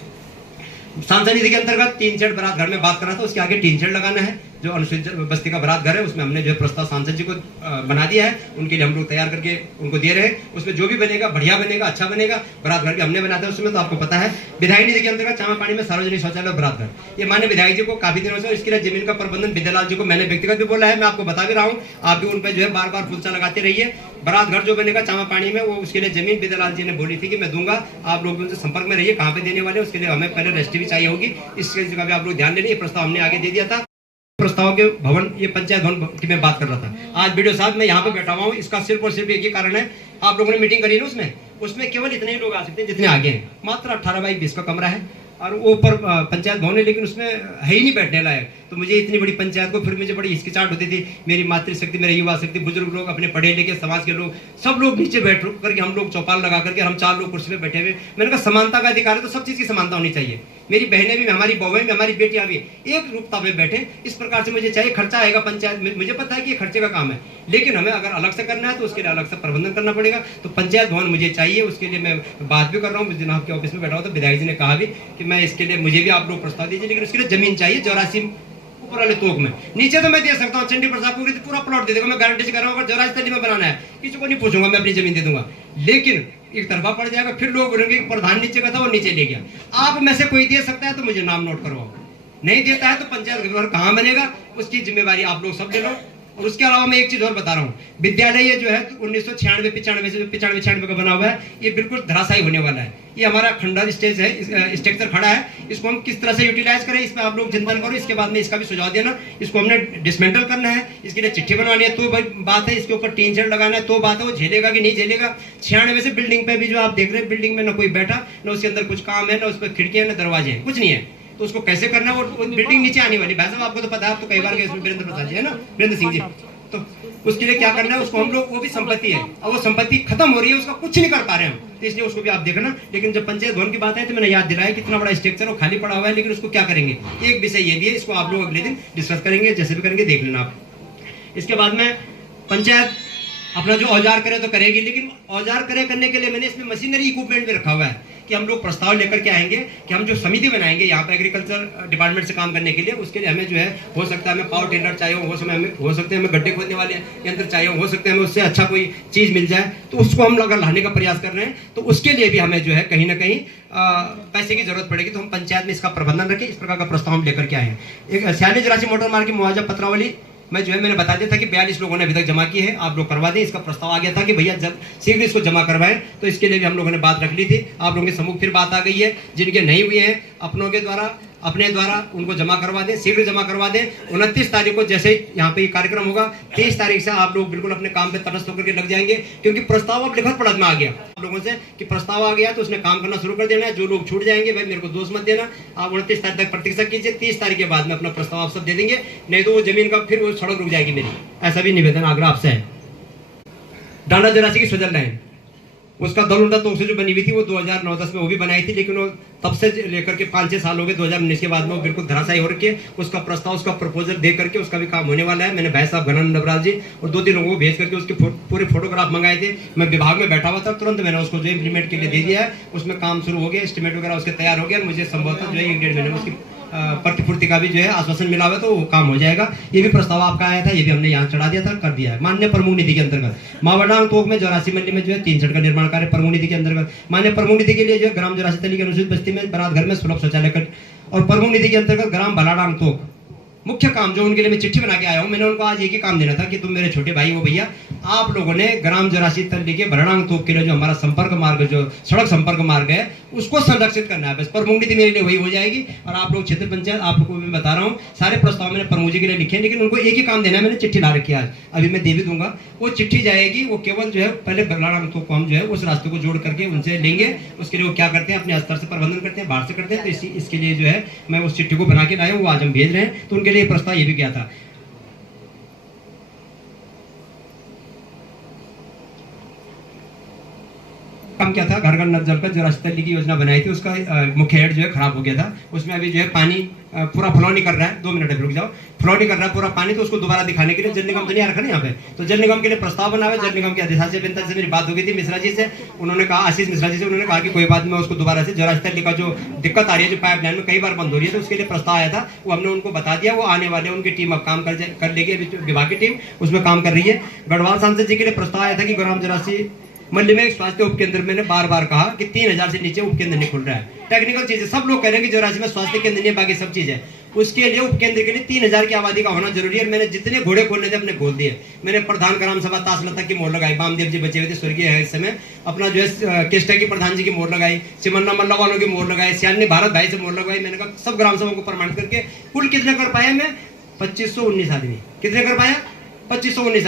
सांसद निधि के अंतर्गत 3 शेड बरात घर में बात कर रहा था, उसके आगे 3 शेड लगाना है। जो अनुसूचित बस्ती का बरात घर है उसमें हमने जो प्रस्ताव सांसद जी को बना दिया है, उनके लिए हम लोग तैयार करके उनको दे रहे हैं। उसमें जो भी बनेगा बढ़िया बनेगा, अच्छा बनेगा। बरात घर के हमने बनाते हैं उसमें, तो आपको पता है। विधायक निधि के अंतर्गत चामापानी में सार्वजनिक शौचालय बरात घर, ये माननीय विधायक जी को काफी दिनों से, इसके लिए जमीन का प्रबंधन विद्यालाल जी को मैंने व्यक्तिगत भी बोला है। मैं आपको बता भी रहा हूँ, आप भी उन पर जो है बार बार फुलसा लगाते रहिए। बरात घर जो बनेगा चामापानी में, वो उसके लिए जमीन विद्यालाल जी ने बोली थी कि मैं दूंगा। आप लोग उनसे संपर्क में रहिए, कहाँ पे देने वाले, उसके लिए हमें पहले रजिस्ट्री भी चाहिए होगी। इस चीज का भी आप लोग ध्यान देने। ये प्रस्ताव हमने आगे दे दिया था। प्रस्ताव के भवन, ये पंचायत भवन की मैं बात कर रहा था। आज वीडियो साहब मैं यहाँ पे बैठा हुआ हूँ, इसका सिर्फ और सिर्फ एक ही कारण है, आप लोगों ने मीटिंग करी ना, उसमें उसमें केवल इतने ही लोग आ सकते हैं जितने आगे हैं। मात्र 18x20 का कमरा है और वो ऊपर पंचायत भवन है, लेकिन उसमें है ही नहीं बैठने लायक। तो मुझे इतनी बड़ी पंचायत को फिर मुझे बड़ी हिचकिचाहट होती थी। मेरी मातृशक्ति, मेरी युवा शक्ति, बुजुर्ग लोग, अपने पढ़े लिखे समाज के लोग, सब लोग नीचे बैठ करके, हम लोग चौपाल लगा करके, हम 4 लोग कुर्सी पे बैठे हुए। मैंने कहा समानता का अधिकार है तो सब चीज़ की समानता होनी चाहिए। मेरी बहनें भी, हमारी बहुएं भी, हमारी बेटियां भी एक रूपता में बैठे। इस प्रकार से मुझे चाहिए। खर्चा आएगा पंचायत में, मुझे पता है कि ये खर्चे का काम है, लेकिन हमें अगर अलग से करना है तो उसके लिए अलग से प्रबंधन करना पड़ेगा। तो पंचायत भवन मुझे चाहिए, उसके लिए मैं बात भी कर रहा हूँ। उस दिन आपके ऑफिस में बैठा हुआ था, विधायक जी ने कहा भी कि मैं इसके लिए, मुझे भी आप लोग प्रस्ताव दीजिए, लेकिन उसके लिए जमीन चाहिए। 84 ऊपर वाले तोक में, नीचे तो मैं दे सकता हूँ, चंडी प्रसाद को पूरा प्लॉट दे देगा, मैं गारंटी से कर रहा हूँ। अगर 84 तली में बनाना है, किसी को नहीं पूछूंगा, मैं अपनी जमीन दे दूंगा। लेकिन एक तरफा पड़ जाएगा, फिर लोग बोलेंगे प्रधान नीचे का था, वो नीचे ले गया। आप में से कोई दे सकता है तो मुझे नाम नोट करवाओ, नहीं देता है तो पंचायत घर कहाँ बनेगा, उसकी जिम्मेवारी आप लोग सब ले लो। और उसके अलावा मैं एक चीज और बता रहा हूँ, विद्यालय ये जो है 1996-95 का बना हुआ है, ये बिल्कुल धराशायी होने वाला है। ये हमारा खंडर स्टेज है, स्ट्रक्चर खड़ा है, इसको हम किस तरह से यूटिलाइज करें, इस पर आप लोग चिंतन करो। इसके बाद में इसका भी सुझाव देना। इसको हमने डिसमेंटल करना है, इसके लिए चिट्ठी बनवानी है तो बात है, इसके ऊपर टीन शेड लगाना है तो बात है, वो झेलेगा कि नहीं झेलेगा। 96 से बिल्डिंग पे भी जो आप देख रहे हैं, बिल्डिंग में ना कोई बैठा, ना उसके अंदर कुछ काम है, ना उस पर खिड़कियां, ना दरवाजे हैं, कुछ नहीं है। तो उसको कैसे करना है, वो बिल्डिंग नीचे आने वाली। भाई साहब आपको तो पता है, आप तो कई बार गए, वीरेंद्र प्रसाद जी है ना, वीरेंद्र सिंह जी, तो उसके लिए क्या करना है, उसको हम लोग, वो भी संपत्ति है और वो संपत्ति खत्म हो रही है, उसका कुछ नहीं कर पा रहे हैं हम, तो इसलिए उसको भी आप देखना। लेकिन जब पंचायत भवन की बात है तो मैंने याद दिलाया कितना बड़ा स्ट्रक्चर वो खाली पड़ा हुआ है, लेकिन उसको क्या करेंगे, एक विषय ये भी है, इसको आप लोग अगले दिन डिस्कस करेंगे, जैसे भी करेंगे देख लेना आप। इसके बाद में पंचायत अपना जो औजार करे तो करेगी, लेकिन औजार करे करने के लिए मैंने इसमें मशीनरी इक्विपमेंट भी रखा हुआ है कि हम लोग प्रस्ताव लेकर के आएंगे कि हम जो समिति बनाएंगे यहाँ पे एग्रीकल्चर डिपार्टमेंट से काम करने के लिए, उसके लिए हमें जो है, हो सकता है हमें पावर टेलर चाहिए हो समय हमें, हो सकते हैं हमें गड्ढे खोदने वाले यंत्र चाहिए हो सकते हैं हमें उससे अच्छा कोई चीज़ मिल जाए, तो उसको हम अगर लाने का प्रयास कर रहे हैं तो उसके लिए भी हमें जो है कहीं ना कहीं पैसे की जरूरत पड़ेगी। तो हम पंचायत में इसका प्रबंधन रखें, इस प्रकार का प्रस्ताव हम लेकर के आए हैं। एक 46 मोटर मार्ग की मुआवजा पत्रावली मैं जो है, मैंने बता दिया था कि 42 लोगों ने अभी तक जमा की है, आप लोग करवा दें। इसका प्रस्ताव आ गया था कि भैया जब शीघ्र इसको जमा करवाएं, तो इसके लिए भी हम लोगों ने बात रख ली थी। आप लोगों के सम्मुख फिर बात आ गई है, जिनके नहीं हुए हैं अपनों के द्वारा, अपने द्वारा उनको जमा करवा दें, शीघ्र जमा करवा दें। 29 तारीख को जैसे यहाँ पे कार्यक्रम होगा, 30 तारीख से आप लोग बिल्कुल अपने काम पे तटस्थ होकर के लग जाएंगे, क्योंकि प्रस्ताव अब लिखत पढ़त में आ गया आप लोगों से कि प्रस्ताव आ गया तो उसने काम करना शुरू कर देना है। जो लोग छूट जाएंगे भाई मेरे को दोष मत देना, आप 29 तारीख तक प्रतीक्षा कीजिए, 30 तारीख के बाद में अपना प्रस्ताव आप सब दे देंगे, नहीं तो वो जमीन का फिर वो सड़क रुक जाएगी मेरी। ऐसा भी निवेदन आग्रह आपसे है। डांडा 84 की सजल लाइन, उसका दलुंडा तो उससे जो बनी हुई थी वो 2009-10 में वो भी बनाई थी, लेकिन वो तब से लेकर के 5-6 साल हो गए, 2019 के बाद में वो बिल्कुल धराशायी हो रखी है। उसका प्रस्ताव, उसका प्रपोजल दे करके उसका भी काम होने वाला है। मैंने भाई साहब घनानंद नवराज जी और 2-3 लोगों को भेज करके उसके पूरे फोटोग्राफ मंगाए थे। मैं विभाग में बैठा हुआ था, तुरंत मैंने उसको जो इम्प्लीमेंट के लिए दे दिया है, उसमें काम शुरू हो गया, एस्टिमेट वगैरह उसके तैयार हो गया। मुझे संभवतः जो है 1-1.5 महीने में उसकी प्रतिपूर्ति का भी जो है आश्वासन मिला हुआ है, तो वो काम हो जाएगा। ये भी प्रस्ताव आपका आया था, ये भी हमने यहाँ चढ़ा दिया था, कर दिया है। माननीय प्रमुख निधि के अंतर्गत मावड़ांग तोक में 84 मंडी में जो है 3 छड़ का निर्माण कार्य प्रमुख निधि के अंतर्गत। माननीय प्रमुख निधि के लिए जो है ग्राम 84 तली की अनुसूचित बस्ती में बरात घर में सुलभ शौचालय कट, और प्रमुख निधि के अंतर्गत ग्राम भलाडांग तोक मुख्य काम जो उनके लिए मैं चिट्ठी बना के आया हूँ। मैंने उनको आज एक ही काम देना था कि तुम मेरे छोटे भाई हो भैया, आप लोगों ने ग्राम 84 तली के भलाडांग तोक के लिए जो हमारा संपर्क मार्ग, जो सड़क संपर्क मार्ग है, उसको संरक्षित करना है। बस प्रमुख निधि मेरे लिए वही हो जाएगी। और आप लोग क्षेत्र पंचायत, आप लोगों को मैं बता रहा हूँ, सारे प्रस्ताव मैंने प्रमुख जी के लिए लिखे हैं, लेकिन उनको एक ही काम देना है। मैंने चिट्ठी ला रखी है, आज अभी मैं दे भी दूंगा। वो चिट्ठी जाएगी, वो केवल जो है पहले भलाडांग तोक को हम जो है उस रास्ते को जोड़ करके उनसे लेंगे। उसके लिए वो क्या करते हैं, अपने स्तर से प्रबंधन करते हैं, बाहर से करते हैं। तो इसके लिए जो है मैं उस चिट्ठी को बना के लाया हूँ, वो आज हम भेज रहे हैं। तो उनके लिए प्रस्ताव ये भी किया था। काम क्या था, घर घर नल जल का 84 तली की योजना बनाई थी, उसका मुख्य हेड जो है खराब हो गया था। उसमें अभी जो है पानी पूरा फ्लो नहीं कर रहा है, 2 मिनट रुक जाओ, फ्लो नहीं कर रहा है पूरा पानी। तो उसको दोबारा दिखाने के लिए जल निगम तो नहीं आ रखा ना यहाँ पे, तो जल निगम के लिए प्रस्ताव बना हुआ है। जल निगम के अधिशासी अभियंता से मेरी बात हो गई थी मिश्रा जी से, उन्होंने कहा, आशीष मिश्रा जी से, उन्होंने कहा कि कोई बात नहीं, मैं उसको दोबारा से 84 तली का जो दिक्कत आ रही है, जो पाइप लाइन में कई बार बंद हो रही है, तो उसके लिए प्रस्ताव आया था, वो हमने उनको बता दिया। वो आने वाले, उनकी टीम अब काम कर लेगी, अभी विभाग की टीम उसमें काम कर रही है। गढ़वाल सांसद जी के लिए प्रस्ताव आया था कि ग्राम 84 मंडी में एक स्वास्थ्य उपकेंद्र, मैंने बार बार कहा कि 3000 से नीचे उपकेंद्र नहीं खुल रहा है। टेक्निकल चीज है, सब लोग कह रहे हैं कि 84 में स्वास्थ्य केंद्र नहीं, बाकी सब चीज है। उसके लिए उपकेंद्र के लिए 3000 की आबादी का होना जरूरी है। मैंने जितने घोड़े खोलने थे अपने खोल दिए। मैंने प्रधान ग्राम सभा तासलता की मोहर लगाई, बामदेव जी बचे हुए थे, स्वर्गीय है इस समय, अपना जो है केष्टा की प्रधान जी की मोहर लगाई, सिमन्ना मल्ला वालों की मोहर लगाई, सियानी भारत भाई से मोहर लगाई। मैंने कहा सब ग्राम सभा को प्रमाणित करके कुल कितने कर पाया मैं, 2519 आदमी कितने कर पाया, 2519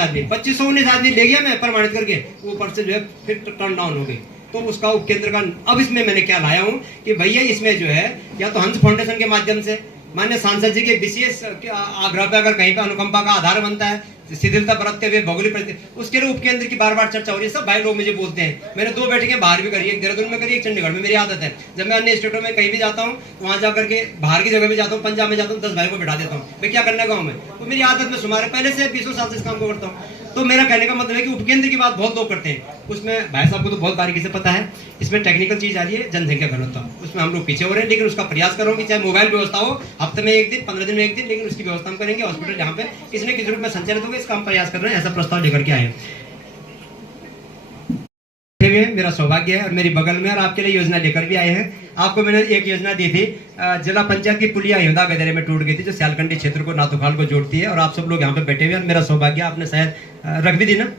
आदमी ले गया मैं प्रमाणित करके। ऊपर से जो है फिर टर्न डाउन हो गई। तो उसका उपकेंद्र का अब इसमें मैंने क्या लाया हूँ कि भैया इसमें जो है या तो हंस फाउंडेशन के माध्यम से माननीय सांसद जी के विशेष आग्रह पे अगर कहीं पे अनुकंपा का आधार बनता है, शिथिलता बरतते हुए भौगोलिक परिस्थिति, उसके लिए उपकेंद्र की बार बार चर्चा हो रही है। सब भाई लोग मुझे बोलते हैं, मैंने 2 बैठकें बाहर भी करी, एक देहरादून में करी, एक चंडीगढ़ में। मेरी आदत है जब मैं अन्य स्टेटों में कहीं भी जाता हूँ वहां जाकर के बाहर की जगह भी जाता हूँ, पंजाब में जाता हूँ, 10 भाई को बैठा देता हूँ, मैं क्या करना गाँव में, तो मेरी आदत में शुमार है, पहले से 20 साल से इस काम को करता हूँ। तो मेरा कहने का मतलब है कि उपकेंद्र की बात बहुत लोग करते हैं, उसमें भाई साहब को तो बहुत बारीकी से पता है। इसमें टेक्निकल चीज आ रही है जनसंख्या घनत्व, उसमें हम लोग पीछे हो रहे हैं, लेकिन उसका प्रयास करो कि चाहे मोबाइल व्यवस्था हो हफ्ते में 1 दिन, 15 दिन में 1 दिन, लेकिन उसकी व्यवस्था हम करेंगे। हॉस्पिटल जहाँ पे किसी न किसी रूप में संचालित होगा, इसका हम प्रयास कर रहे हैं, ऐसा प्रस्ताव लेकर के आए हैं। मेरा सौभाग्य है और मेरी बगल में और आपके लिए योजना लेकर भी आए हैं। आपको मैंने एक योजना दी थी, जिला पंचायत की पुलिया हिंदा गदेरे में टूट गई थी, जो सियालकंडी क्षेत्र को नाथुखाल को जोड़ती है, और आप सब लोग यहाँ पे बैठे हुए हैं। मेरा सौभाग्य, आपने शायद रख भी दी ना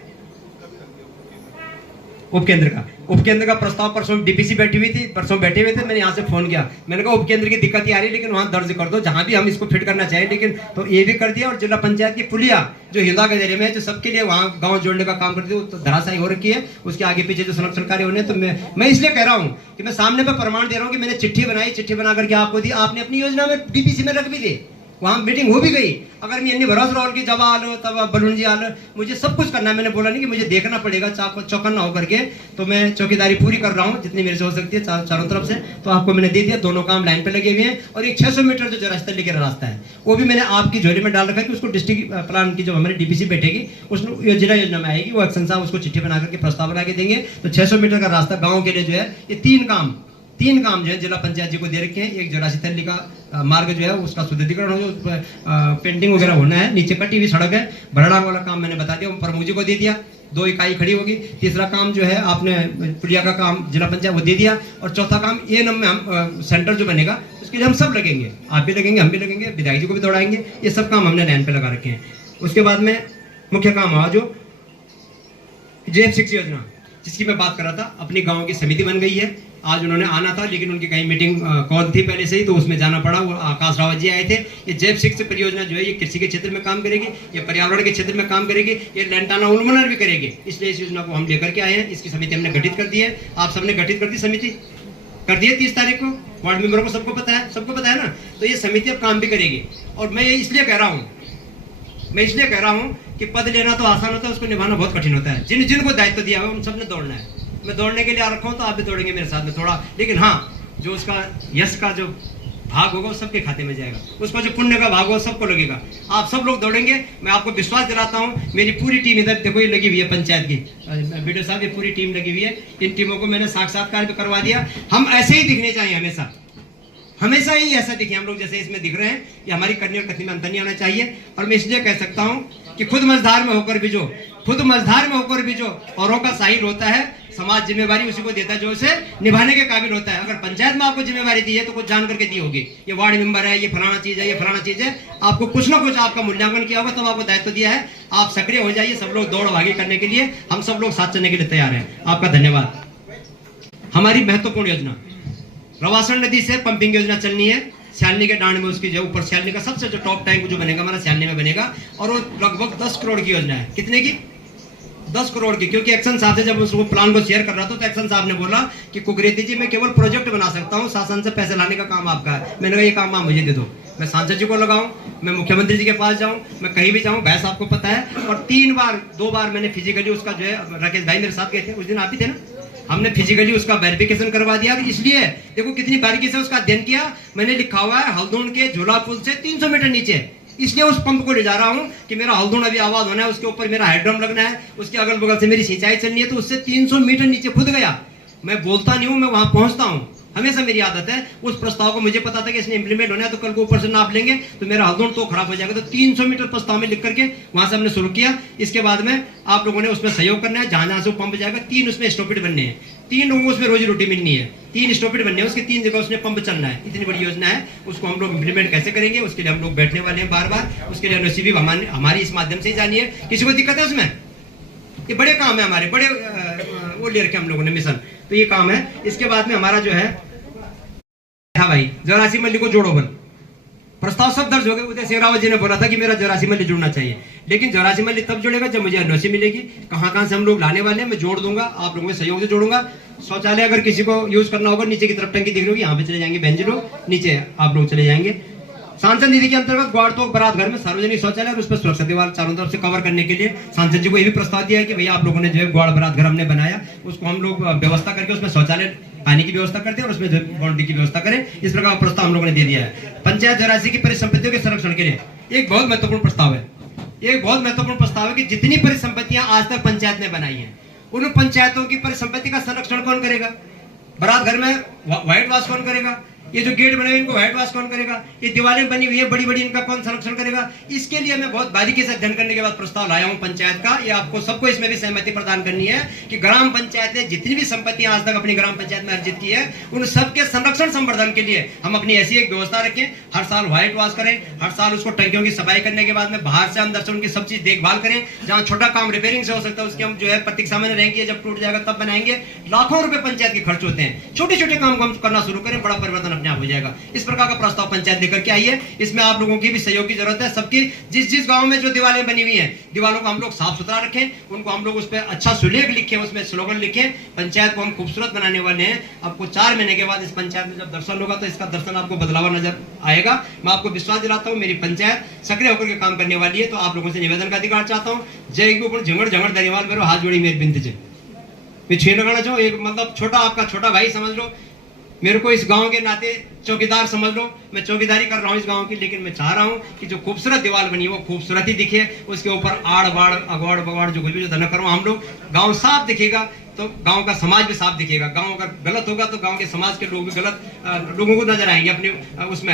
उपकेंद्र का प्रस्ताव परसों डीपीसी बैठी हुई थी, परसों बैठे हुए थे, मैंने यहाँ से फोन किया, मैंने कहा उपकेंद्र की दिक्कत ही आ रही है, लेकिन वहाँ दर्ज कर दो जहाँ भी हम इसको फिट करना चाहिए, लेकिन तो ये भी कर दिया। और जिला पंचायत की पुलिया जो हिंदा के एरिया में है, जो सबके लिए वहाँ गाँव जोड़ने का काम करती है, तो धराशायी हो रखी है, उसके आगे पीछे जो संरक्षण कार्य होने। तो मैं इसलिए कह रहा हूँ कि मैं सामने पर प्रमाण दे रहा हूँ कि मैंने चिट्ठी बनाई, चिट्ठी बना करके आपको दी, आपने अपनी योजना में डीपीसी में रख भी दी, वहाँ मीटिंग हो भी गई। अगर मैं इतनी भरोसा रहा कि जब आलो तब बलून जी आलो, मुझे सब कुछ करना है। मैंने बोला नहीं कि मुझे देखना पड़ेगा चौकन्ना होकर के, तो मैं चौकीदारी पूरी कर रहा हूँ जितनी मेरे से हो सकती है चारों तरफ से। तो आपको मैंने दे दिया, दोनों काम लाइन पे लगे हुए हैं। और एक 600 मीटर जो रास्ता लेके रास्ता है वो भी मैंने आपकी झोली में डाल रखा है कि उसको डिस्ट्रिक्ट प्लान की जो हमारी डीपीसी बैठेगी उसमें जिला योजना में आएगी, वो एक्शन साहब उसको चिट्ठी बना करके प्रस्ताव बना के देंगे। तो 600 मीटर का रास्ता गाँव के लिए जो है, ये 3 काम जो है जिला पंचायत जी को दे रखे हैं। एक जोरासी थैली का मार्ग जो है उसका सुदृढ़ीकरण हो, जो पेंटिंग वगैरह होना है, नीचे कटी हुई सड़क है, भरड़ा वाला काम मैंने बता दिया, प्रमुख जी को दे दिया, 2 इकाई खड़ी होगी। तीसरा काम जो है आपने पुलिया का काम जिला पंचायत वो दे दिया। और चौथा काम A में हम सेंटर जो बनेगा उसके लिए हम सब लगेंगे, आप भी लगेंगे, हम भी लगेंगे, विधायक जी को भी दौड़ाएंगे। ये सब काम हमने लाइन पे लगा रखे हैं। उसके बाद में मुख्य काम हुआ जो JF6 योजना जिसकी मैं बात कर रहा था, अपनी गाँव की समिति बन गई है। आज उन्होंने आना था, लेकिन उनकी कहीं मीटिंग कॉल थी पहले से ही, तो उसमें जाना पड़ा। वो आकाश रावत जी आए थे। ये JF6 परियोजना जो है ये कृषि के क्षेत्र में काम करेगी, ये पर्यावरण के क्षेत्र में काम करेगी, ये लैंटाना उन्मूलन भी करेगी। इसलिए इस योजना को हम लेकर के आए हैं। इसकी समिति हमने गठित कर दी है, आप सबने गठित कर दी, समिति कर दी है 30 तारीख को, वार्ड मेंबरों को सबको पता है ना। तो ये समिति अब काम भी करेगी। और मैं ये इसलिए कह रहा हूँ कि पद लेना तो आसान होता है, उसको निभाना बहुत कठिन होता है। जिनको दायित्व दिया हुआ है उन सबने दौड़ना है। मैं दौड़ने के लिए आ रखा हूँ, तो आप भी दौड़ेंगे मेरे साथ में थोड़ा, लेकिन हाँ जो उसका यश का जो भाग होगा वो सबके खाते में जाएगा, उसका जो पुण्य का भाग होगा सबको लगेगा। आप सब लोग दौड़ेंगे, मैं आपको विश्वास दिलाता हूँ। मेरी पूरी टीम इधर देखो ये लगी हुई है, पंचायत की वीडियो साहब, ये पूरी टीम लगी हुई है। इन टीमों को मैंने साक्षात्कार भी करवा दिया। हम ऐसे ही दिखने चाहिए, हमेशा ही ऐसा दिखे हम लोग जैसे इसमें दिख रहे हैं। ये हमारी करनी और कथनी में अंतर नहीं आना चाहिए। और मैं इसलिए कह सकता हूँ कि खुद मझधार में होकर भी जो औरों का साहिल होता है, समाज जिम्मेवारी उसी को देता है जो उसे निभाने के काबिल होता है। अगर पंचायत में आपको जिम्मेवारी दी है तो कुछ जान करके दी होगी, ये वार्ड मेंबर है, ये फलाना चीज है, ये फलाना चीज है, आपको कुछ ना कुछ आपका मूल्यांकन किया होगा, तब आपको दायित्व दिया है। आप सक्रिय हो जाइए, सब लोग दौड़ भागी करने के लिए, हम सब लोग साथ चलने के लिए तैयार हैं। आपका धन्यवाद। हमारी महत्वपूर्ण योजना रवासण नदी से पंपिंग योजना चलनी है, सियालनी के डांड में उसकी जो ऊपर सियालनी का सबसे जो टॉप टैंक जो बनेगा हमारा सियालनी में बनेगा। और वो लगभग 10 करोड़ की योजना है। कितने की? 10 करोड़ की। क्योंकि एक्शन साहब से जब उसको प्लान को शेयर कर रहा था तो एक्शन साहब ने बोला कि कुकरेती जी मैं केवल प्रोजेक्ट बना सकता हूँ, शासन से पैसे लाने का काम आपका है। मैंने कहा ये काम आप मुझे दे दो, मैं सांसद जी को लगाऊं, मैं मुख्यमंत्री जी के पास जाऊं, मैं कहीं भी जाऊं, भैंस आपको पता है। और 2 बार मैंने फिजिकली उसका जो है, राकेश भाई मेरे साथ गए थे उस दिन, आप भी थे ना, हमने फिजिकली उसका वेरिफिकेशन करवा दिया। इसलिए देखो कितनी बारीकी से उसका अध्ययन किया। मैंने लिखा हुआ है हल्दोन के झूला पुल से 300 मीटर नीचे, इसलिए उस पंप को ले जा रहा हूं कि मेरा हल्दोन अभी आबाद होना है, उसके ऊपर मेरा हाइड्रम लगना है, उसके अगल बगल से मेरी सिंचाई चलनी है, तो उससे 300 मीटर नीचे खुद गया। मैं बोलता नहीं हूं, मैं वहां पहुंचता हूं, हमेशा मेरी आदत है। उस प्रस्ताव को मुझे पता था कि इसने इंप्लीमेंट होना है, तो कल को ऊपर से नाप लेंगे तो मेरा हल्दोन तो खराब हो जाएगा। तो 300 मीटर प्रस्ताव में लिख करके वहां से हमने शुरू किया। इसके बाद में आप लोगों ने उसमें सहयोग करना है, जहां से वो पंप जाएगा 3 उसमें स्टॉपेज बनने हैं, 3 लोगों को उसमें रोजी रोटी मिलनी है, 3 स्टॉपेज बनने हैं, उसके 3 जगह उसने पंप चलना है। इतनी बड़ी योजना है, उसको हम लोग इंप्लीमेंट कैसे करेंगे उसके लिए हम लोग बैठने वाले हैं बार बार। उसके लिए एनओसी भी हमारी इस माध्यम से ही जानी है। किसी को दिक्कत है उसमें? ये बड़े काम है हमारे, बड़े वो ले रखे हम लोगों ने मिशन, तो ये काम है। इसके बाद में हमारा जो है, हाँ भाई, 84 मल्ली को जोड़ो बन प्रस्ताव सब दर्ज हो गए। उदय सिंह रावत जी ने बोला था कि मेरा 84 मल्ली जुड़ना चाहिए, लेकिन 84 मल्ली तब जुड़ेगा जब मुझे एनओसी मिलेगी। कहाँ से हम लोग लाने वाले हैं, मैं जोड़ दूंगा, आप लोगों के सहयोग से जोड़ूंगा। शौचालय अगर किसी को यूज करना होगा, नीचे की तरफ टंकी दिख रही होगी, यहाँ पे चले जाएंगे बहन जी लोग, नीचे आप लोग चले जाएंगे। सांसद निधि के अंतर्गत ग्वाड़तोक बारात घर में सार्वजनिक शौचालय और उस पर सुरक्षा दीवार चारों तरफ से कवर करने के लिए सांसद जी को ये भी प्रस्ताव दिया है कि भैया आप लोगों ने जो है ग्वाड़ बारात घर हमने बनाया, उसको हम लोग व्यवस्था करके उसमें शौचालय पानी की व्यवस्था करते हैं और उसमें बाउंड्री की व्यवस्था करें। इस प्रकार का प्रस्ताव हम लोगों ने दे दिया है। पंचायत 84 की परिसंपत्तियों के संरक्षण के लिए एक बहुत महत्वपूर्ण प्रस्ताव है। एक बहुत महत्वपूर्ण प्रस्ताव है कि जितनी परिसंपत्तियां आज तक पंचायत ने बनाई हैं, उन पंचायतों की परिसंपत्ति का संरक्षण कौन करेगा? बारात घर में व्हाइट वॉश कौन करेगा? ये जो गेट बने हुए इनको व्हाइट वॉश कौन करेगा? ये दीवारें बनी हुई है बड़ी बड़ी, इनका कौन संरक्षण करेगा? इसके लिए मैं बहुत बारीकी से अध्ययन करने के बाद प्रस्ताव लाया हूं पंचायत का। ये आपको सबको इसमें भी सहमति प्रदान करनी है कि ग्राम पंचायत ने जितनी भी संपत्तियां आज तक अपनी ग्राम पंचायत में अर्जित की है, उन सबके संरक्षण संवर्धन के लिए हम अपनी ऐसी एक व्यवस्था रखें। हर साल व्हाइट वॉश करें, हर साल उसको टंकियों की सफाई करने के बाद में बाहर से अंदर से उनकी सब चीज देखभाल करें। जहां छोटा काम रिपेयरिंग से हो सकता है उसकी हम जो है प्रतीक्षा में रहेंगे, जब टूट जाएगा तब बनाएंगे। लाखों रुपए पंचायत के खर्च होते हैं, छोटे छोटे काम को हम करना शुरू करें, बड़ा परिवर्तन अपने आप हो जाएगा। इस प्रकार का प्रस्ताव पंचायत लेकर के आई है। इसमें आप लोगों की भी सहयोग की जरूरत है। सबकी जिस गांव में जो दीवारें बनी हुई हैं, दीवारों को हम लोग साफ सुथरा रखें, उनको हम लोग उस पर अच्छा सुलेख लिखें, उसमें स्लोगन लिखें। पंचायत को हम खूबसूरत बनाने वाले हैं। आपको 4 महीने के बाद इस पंचायत में जब दर्शन होगा तो इसका दर्शन आपको बदलावा नजर आएगा। मैं आपको विश्वास दिलाता हूँ मेरी पंचायत सक्रिय होकर के काम करने वाली है। तो आप लोगों से निवेदन का अधिकार चाहता हूँ। जय गुरु झंगड़ झंगड़ दरिवाल मेरो हाथ जोड़ी मेरी बिंद जे मैं छेड़ लगाना चाहूँ। एक मतलब छोटा आपका छोटा भाई समझ लो, मेरे को इस गांव के नाते चौकीदार समझ लो। मैं चौकीदारी कर रहा हूँ इस गांव की, लेकिन मैं चाह रहा हूँ कि जो खूबसूरत दीवार बनी है वो खूबसूरत ही दिखे। उसके ऊपर आड़ बाड़ अगवाड़ बगवाड़ जो कुछ भी जो धन करो हम लोग, गांव साफ दिखेगा तो गांव का समाज भी साफ दिखेगा। गांव अगर गलत होगा तो गांव के समाज के लोग भी गलत लोगों को नजर आएंगे अपने उसमें,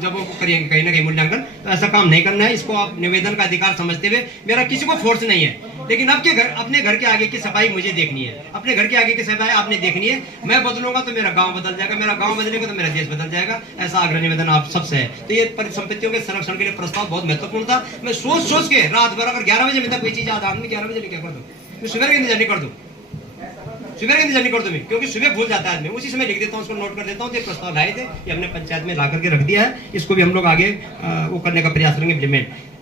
जब वो करेंगे कहीं ना कहीं मूल्यांकन। तो ऐसा काम नहीं करना है। इसको आप निवेदन का अधिकार समझते हुए, मेरा किसी को फोर्स नहीं है, लेकिन अपने घर के आगे की सफाई मुझे देखनी है, अपने घर के आगे की सफाई आपने देखनी है। मैं बदलूंगा तो मेरा गांव बदल जाएगा, मेरा गांव बदलेगा तो मेरा देश बदल जाएगा। ऐसा आग्रह निवेदन आप सबसे है। तो ये परिसंपत्तियों के संरक्षण के लिए प्रस्ताव बहुत महत्वपूर्ण था। मैं सोच के रात भर, अगर 11 बजे तक कोई चीज याद आदमी 11 बजे क्या कर दो, मैं सुबह का इंतजार नहीं कर दूं, सुबह का इंतजार नहीं कर दूं मैं, क्योंकि सुबह भूल जाता है आदमी। उसी समय लिख देता हूँ, उसको नोट कर देता हूँ। तो प्रस्ताव लाए थे, ये हमने पंचायत में ला करके रख दिया है। इसको भी हम लोग आगे वो करने का प्रयास करेंगे इम्प्लीमेंट।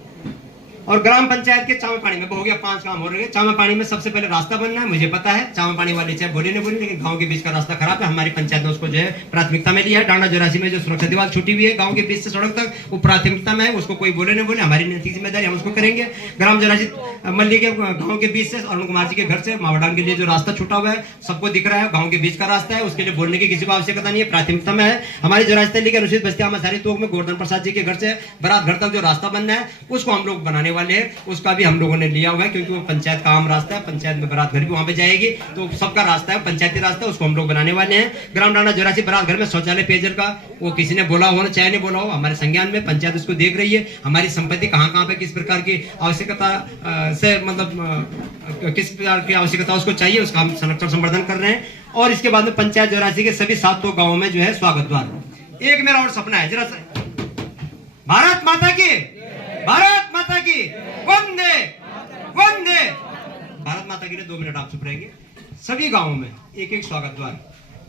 और ग्राम पंचायत के चामा पानी में हो गया 5 काम हो रहे हैं। चामा पानी में सबसे पहले रास्ता बनना है, मुझे पता है। चामा पानी वाले चाहे बोले नहीं बोले, लेकिन गांव के बीच का रास्ता खराब है। हमारी पंचायत ने उसको जो है प्राथमिकता में लिया है। डांडा 84 में जो सुरक्षा दीवार छूटी हुई है गांव के बीच से सड़क तक, वो प्राथमिकता में है। उसको कोई बोले नहीं बोले, हमारी नैतिक जिम्मेदारी, हम उसको करेंगे। ग्राम 84 मल्ली के गाँव के बीच से अरुण कुमार जी के घर से मावडान के लिए जो रास्ता छूटा हुआ है सबको दिख रहा है, गाँव के बीच का रास्ता है। उसके लिए बोलने की किसी को आवश्यकता नहीं है, प्राथमिकता में है। हमारी 84 तल्ली के अनुसूचित बस्ती आमासारी तोक में गोवर्धन प्रसाद जी के घर से बारात घर तक जो रास्ता बनना है उसको हम लोग बनाने वाले हैं। उसका भी हम लोगों ने लिया हुआ है, क्योंकि वो पंचायत का आम रास्ता है। पंचायत में बारात घर भी वहां पे जाएगी, तो सबका रास्ता है, पंचायती रास्ता है, उसको हम लोग बनाने वाले हैं। ग्राम डांडा 84 बारात घर में शौचालय पेयजल का वो किसी ने बोला हो ना चाहे नहीं बोला हो, हमारे संज्ञान में पंचायत उसको देख रही है। हमारी संपत्ति कहाँ पे किस प्रकार की आवश्यकता से, मतलब किस प्रकार की आवश्यकता उसको चाहिए, उसका हम संरक्षण संवर्धन कर रहे हैं। और इसके बाद में पंचायत 84 के सभी 7 गाँवों में जो है स्वागत द्वार। एक मेरा और सपना है, जरा भारत माता की, भारत माता की वंदे वंदे। भारत माता के लिए 2 मिनट आप चुप रहेंगे। सभी गांवों में एक एक स्वागत द्वार,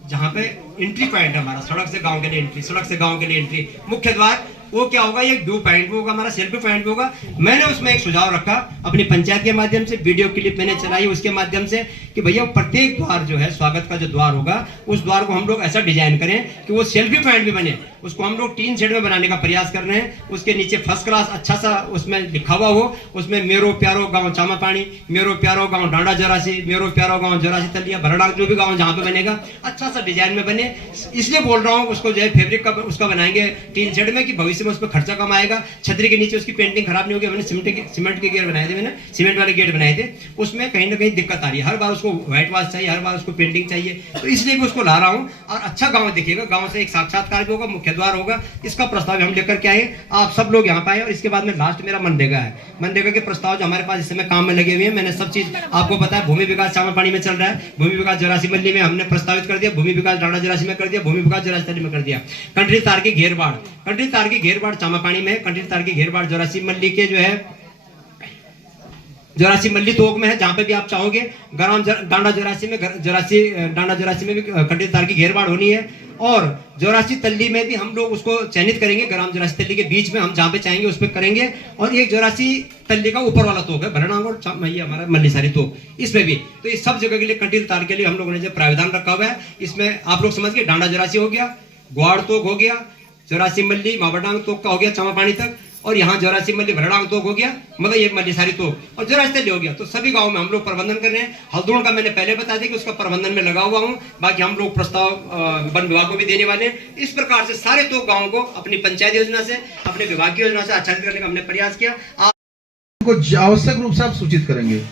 जहां पे एंट्री पॉइंट है हमारा, सड़क से गांव के लिए एंट्री, सड़क से गांव के लिए एंट्री, मुख्य द्वार, वो क्या होगा, ये व्यू पॉइंट होगा, हमारा सेल्फी पॉइंट होगा। मैंने उसमें एक सुझाव रखा अपनी पंचायत के माध्यम से, वीडियो क्लिप मैंने चलाई उसके माध्यम से, कि भैया प्रत्येक द्वार जो है, स्वागत का जो द्वार होगा, उस द्वार को हम लोग ऐसा डिजाइन करें कि वो सेल्फी पॉइंट भी बने। उसको हम लोग 3 शेड में बनाने का प्रयास कर रहे हैं। उसके नीचे फर्स्ट क्लास अच्छा सा उसमें लिखा हुआ हो, उसमें मेरो प्यारो गाँव चामा पानी, मेरो प्यारो गाँव डांडा 84, मेरो प्यारो गाँव 84 तलिया भरड़ा, जो भी गाँव जहाँ पे बनेगा अच्छा सा डिजाइन में बने। इसलिए बोल रहा हूँ, उसको जो है फैब्रिक का उसका बनाएंगे 3 शेड में, कि भविष्य में उस पर खर्चा कम आएगा। छतरी के नीचे उसकी पेंटिंग खराब नहीं होगी। मैंने सीमेंट के गेट बनाए थे, मैंने सीमेंट वाले गेट बनाए थे, उसमें कहीं ना कहीं दिक्कत आ रही है। हर बार उसको व्हाइट वॉश चाहिए, हर बार उसको पेंटिंग चाहिए, तो इसलिए भी उसको ला रहा हूँ। और अच्छा गाँव दिखेगा, गाँव से एक साक्षात्कार भी होगा, मुख्य द्वार होगा। इसका प्रस्ताव हम लेकर के आए, आप सब लोग यहाँ पे आए। और इसके बाद में लास्ट मेरा मनरेगा है। मनरेगा के प्रस्ताव जो हमारे पास इस समय काम में लगे हुए हैं, मैंने सब चीज आपको पता है। भूमि विकास चामा पानी में चल रहा है, भूमि विकास 84 मल्ली में हमने प्रस्तावित कर दिया, भूमि विकास डांडा 84 में कर दिया, भूमि विकास 84 में कर दिया। कंट्री तार की घेरबाड़, कंट्री तार की घेरबाड़ चामा पानी में, कंट्री तार की घेरबाड़ 84 मल्ली के जो है 84 मल्ली तोक में है, जहां पे भी आप चाहोगे। ग्राम डांडा 84 में, 84 डांडा 84 में भी कंट्री तार की घेरबाड़ होनी है। और 84 तल्ली में भी हम लोग उसको चयनित करेंगे, ग्राम 84 तल्ली के बीच में हम जहाँ पे चाहेंगे उस पर करेंगे। और एक 84 तल्ली का ऊपर वाला तोप है भरणांग और हमारा मल्लीसारी तोप, इसमें भी। तो इस सब जगह के लिए कंटील तार के लिए हम लोगों ने जो प्राविधान रखा हुआ है, इसमें आप लोग समझ गए, डांडा 84 हो गया, ग्वाड़ तोक हो गया, 84 मल्ली मावडांग तोक का हो गया चामापानी तक, और यहाँ 84 मल्ली भरणांग तोक हो गया, मतलब ये मल्लीसारी तोक और 84 तल्ली हो गया। तो सभी गाँव में हम लोग प्रबंधन कर रहे हैं। हल्द्वानी का मैंने पहले बता दिया कि उसका प्रबंधन में लगा हुआ हूँ, बाकी हम लोग प्रस्ताव वन विभाग को भी देने वाले हैं। इस प्रकार से सारे तोक गाँव को अपनी पंचायत योजना से, अपने विभाग की योजना से आच्छादित करने का हमने प्रयास किया। को आवश्यक रूप से आप सूचित करेंगे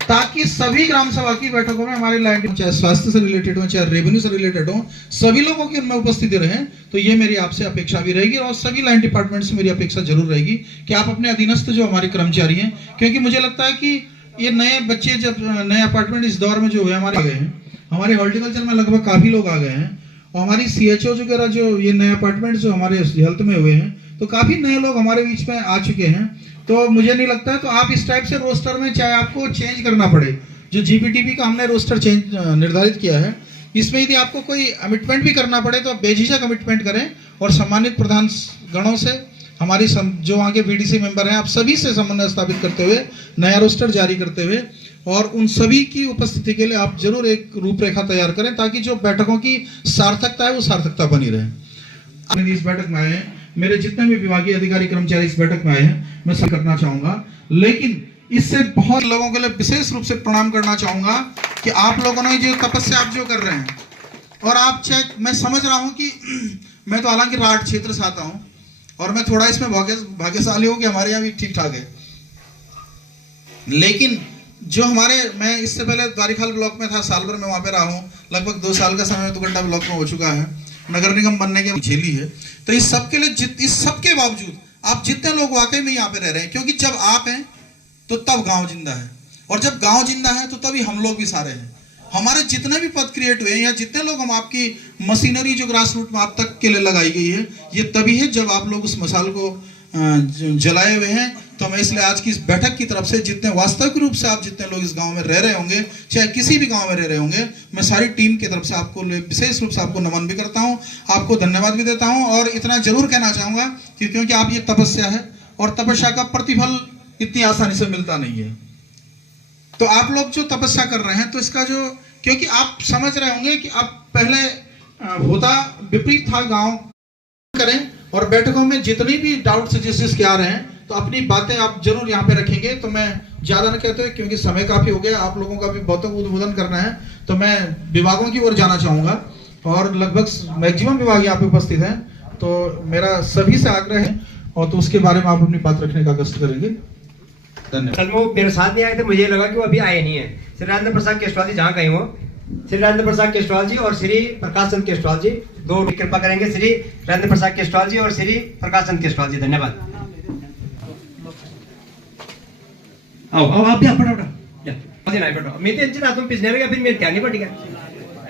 ताकि सभी ग्राम सभा की बैठकों में हमारे लाइन, चाहे स्वास्थ्य से रिलेटेड हो, चाहे रेवेन्यू से रिलेटेड हो, सभी लोगों की उनमें उपस्थिति रहे। तो ये मेरी आपसे अपेक्षा भी रहेगी और सभी लाइन डिपार्टमेंट से मेरी अपेक्षा जरूर रहेगी कि आप अपने अधीनस्थ जो हमारे कर्मचारी हैं, क्योंकि मुझे लगता है कि ये नए बच्चे जब नए अपार्टमेंट इस दौर में जो है हमारे आ गए हैं, हमारे हॉर्टिकल्चर में लगभग काफी लोग आ गए हैं, और हमारी CHO वगैरह जो ये नए अपार्टमेंट जो हमारे हेल्थ में हुए हैं, तो काफी नए लोग हमारे बीच में आ चुके हैं। तो मुझे नहीं लगता है, तो आप इस टाइप से रोस्टर में चाहे आपको चेंज करना पड़े, जो GPTP का हमने रोस्टर चेंज निर्धारित किया है, इसमें यदि आपको कोई कमिटमेंट भी करना पड़े तो बेझिझक कमिटमेंट करें और सम्मानित प्रधान गणों से, हमारी जो आगे BDC मेंबर हैं, आप सभी से समन्वय स्थापित करते हुए नया रोस्टर जारी करते हुए और उन सभी की उपस्थिति के लिए आप जरूर एक रूपरेखा तैयार करें, ताकि जो बैठकों की सार्थकता है वो सार्थकता बनी रहे। इस बैठक में आए हैं, मेरे जितने भी विभागीय अधिकारी कर्मचारी इस बैठक में आए हैं, मैं सब करना चाहूंगा, लेकिन इससे बहुत लोगों के लिए विशेष रूप से प्रणाम करना चाहूंगा कि आप लोगों ने जो तपस्या आप जो कर रहे हैं, और आप चेक, मैं समझ रहा हूं कि मैं तो हालांकि राठ क्षेत्र से आता हूं और मैं थोड़ा इसमें भाग्यशाली हूं कि हमारे यहाँ भी ठीक ठाक है, लेकिन जो हमारे, मैं इससे पहले द्वारिखाल ब्लॉक में था, साल भर में वहां पे रहा हूँ, लगभग 2 साल का समय दुगड्डा ब्लॉक में हो चुका है, नगर निगम बनने के झेली है। तो इस सब के लिए, इस सब के बावजूद आप जितने लोग वाकई में यहाँ पे रह रहे हैं, क्योंकि जब आप हैं तो तब गांव जिंदा है, और जब गांव जिंदा है तो तभी हम लोग भी सारे हैं। हमारे जितने भी पद क्रिएट हुए हैं या जितने लोग हम, आपकी मशीनरी जो ग्रास रूट में आप तक के लिए लगाई गई है, ये तभी है जब आप लोग उस मसाल को जलाए हुए हैं। तो मैं इसलिए आज की इस बैठक की तरफ से जितने वास्तविक रूप से आप जितने लोग इस गांव में रह रहे होंगे, चाहे किसी भी गांव में रह रहे होंगे, मैं सारी टीम की तरफ से आपको विशेष रूप से आपको नमन भी करता हूं, आपको धन्यवाद भी देता हूं। और इतना जरूर कहना चाहूंगा कि क्योंकि आप, ये तपस्या है और तपस्या का प्रतिफल इतनी आसानी से मिलता नहीं है। तो आप लोग जो तपस्या कर रहे हैं, तो इसका जो, क्योंकि आप समझ रहे होंगे कि अब पहले होता विपरीत था, गाँव करें और बैठकों में जितनी भी डाउट सजेशंस के आ रहे हैं, तो अपनी बातें आप जरूर यहाँ पे रखेंगे। तो मैं ज्यादा न कहते हुए, क्योंकि समय काफी हो गया, आप लोगों का भी बहुत उद्बोधन करना है, तो मैं विभागों की ओर जाना चाहूंगा और लगभग मैक्सिमम विभाग यहाँ पे उपस्थित हैं। तो मेरा सभी से आग्रह है, और तो उसके बारे में आप अपनी बात रखने का कष्ट करेंगे। धन्यवाद। वो मेरे साथ नहीं आए थे, मुझे लगा कि वो अभी आए नहीं है। श्री राजेंद्र प्रसाद केशवाल जी जहाँ कहीं हो, श्री राजेंद्र प्रसाद केशवाल जी और श्री प्रकाश चंद केशवाल जी, दो कृपा करेंगे, श्री राजेंद्र प्रसाद केशवाल जी और श्री प्रकाश चंद केशवाल जी। धन्यवाद। आओ आओ, आप भी आप फटाफट मैं तो इतना तुम पिछले में फिर मेरे क्या नहीं पड़ेगा।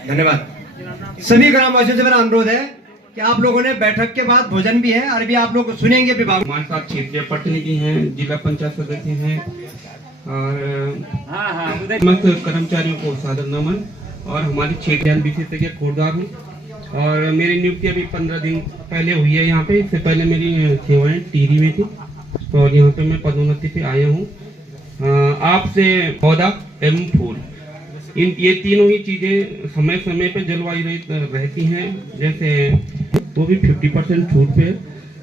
धन्यवाद। सभी ग्रामवासियों से मेरा अनुरोध है कि आप लोगों ने बैठक के बाद भोजन भी है और भी आप लोग सुनेंगे विभाग। हमारे साथ क्षेत्रीय प्रतिनिधि हैं, जिला पंचायत सदस्य हैं और समस्त कर्मचारियों को सादर नमन। और हमारी क्षेत्रीय विशेषज्ञ कोटद्वार हूँ और मेरी नियुक्ति अभी 15 दिन पहले हुई है यहाँ पे। इससे पहले मेरी सेवाएं टिहरी में थी और यहाँ पे मैं पदोन्नति पे आया हूँ। आपसे पौधा एवं फूल, ये तीनों ही चीजें समय समय पे जलवायु रहित रहती हैं। जैसे वो भी 50% छूट पे।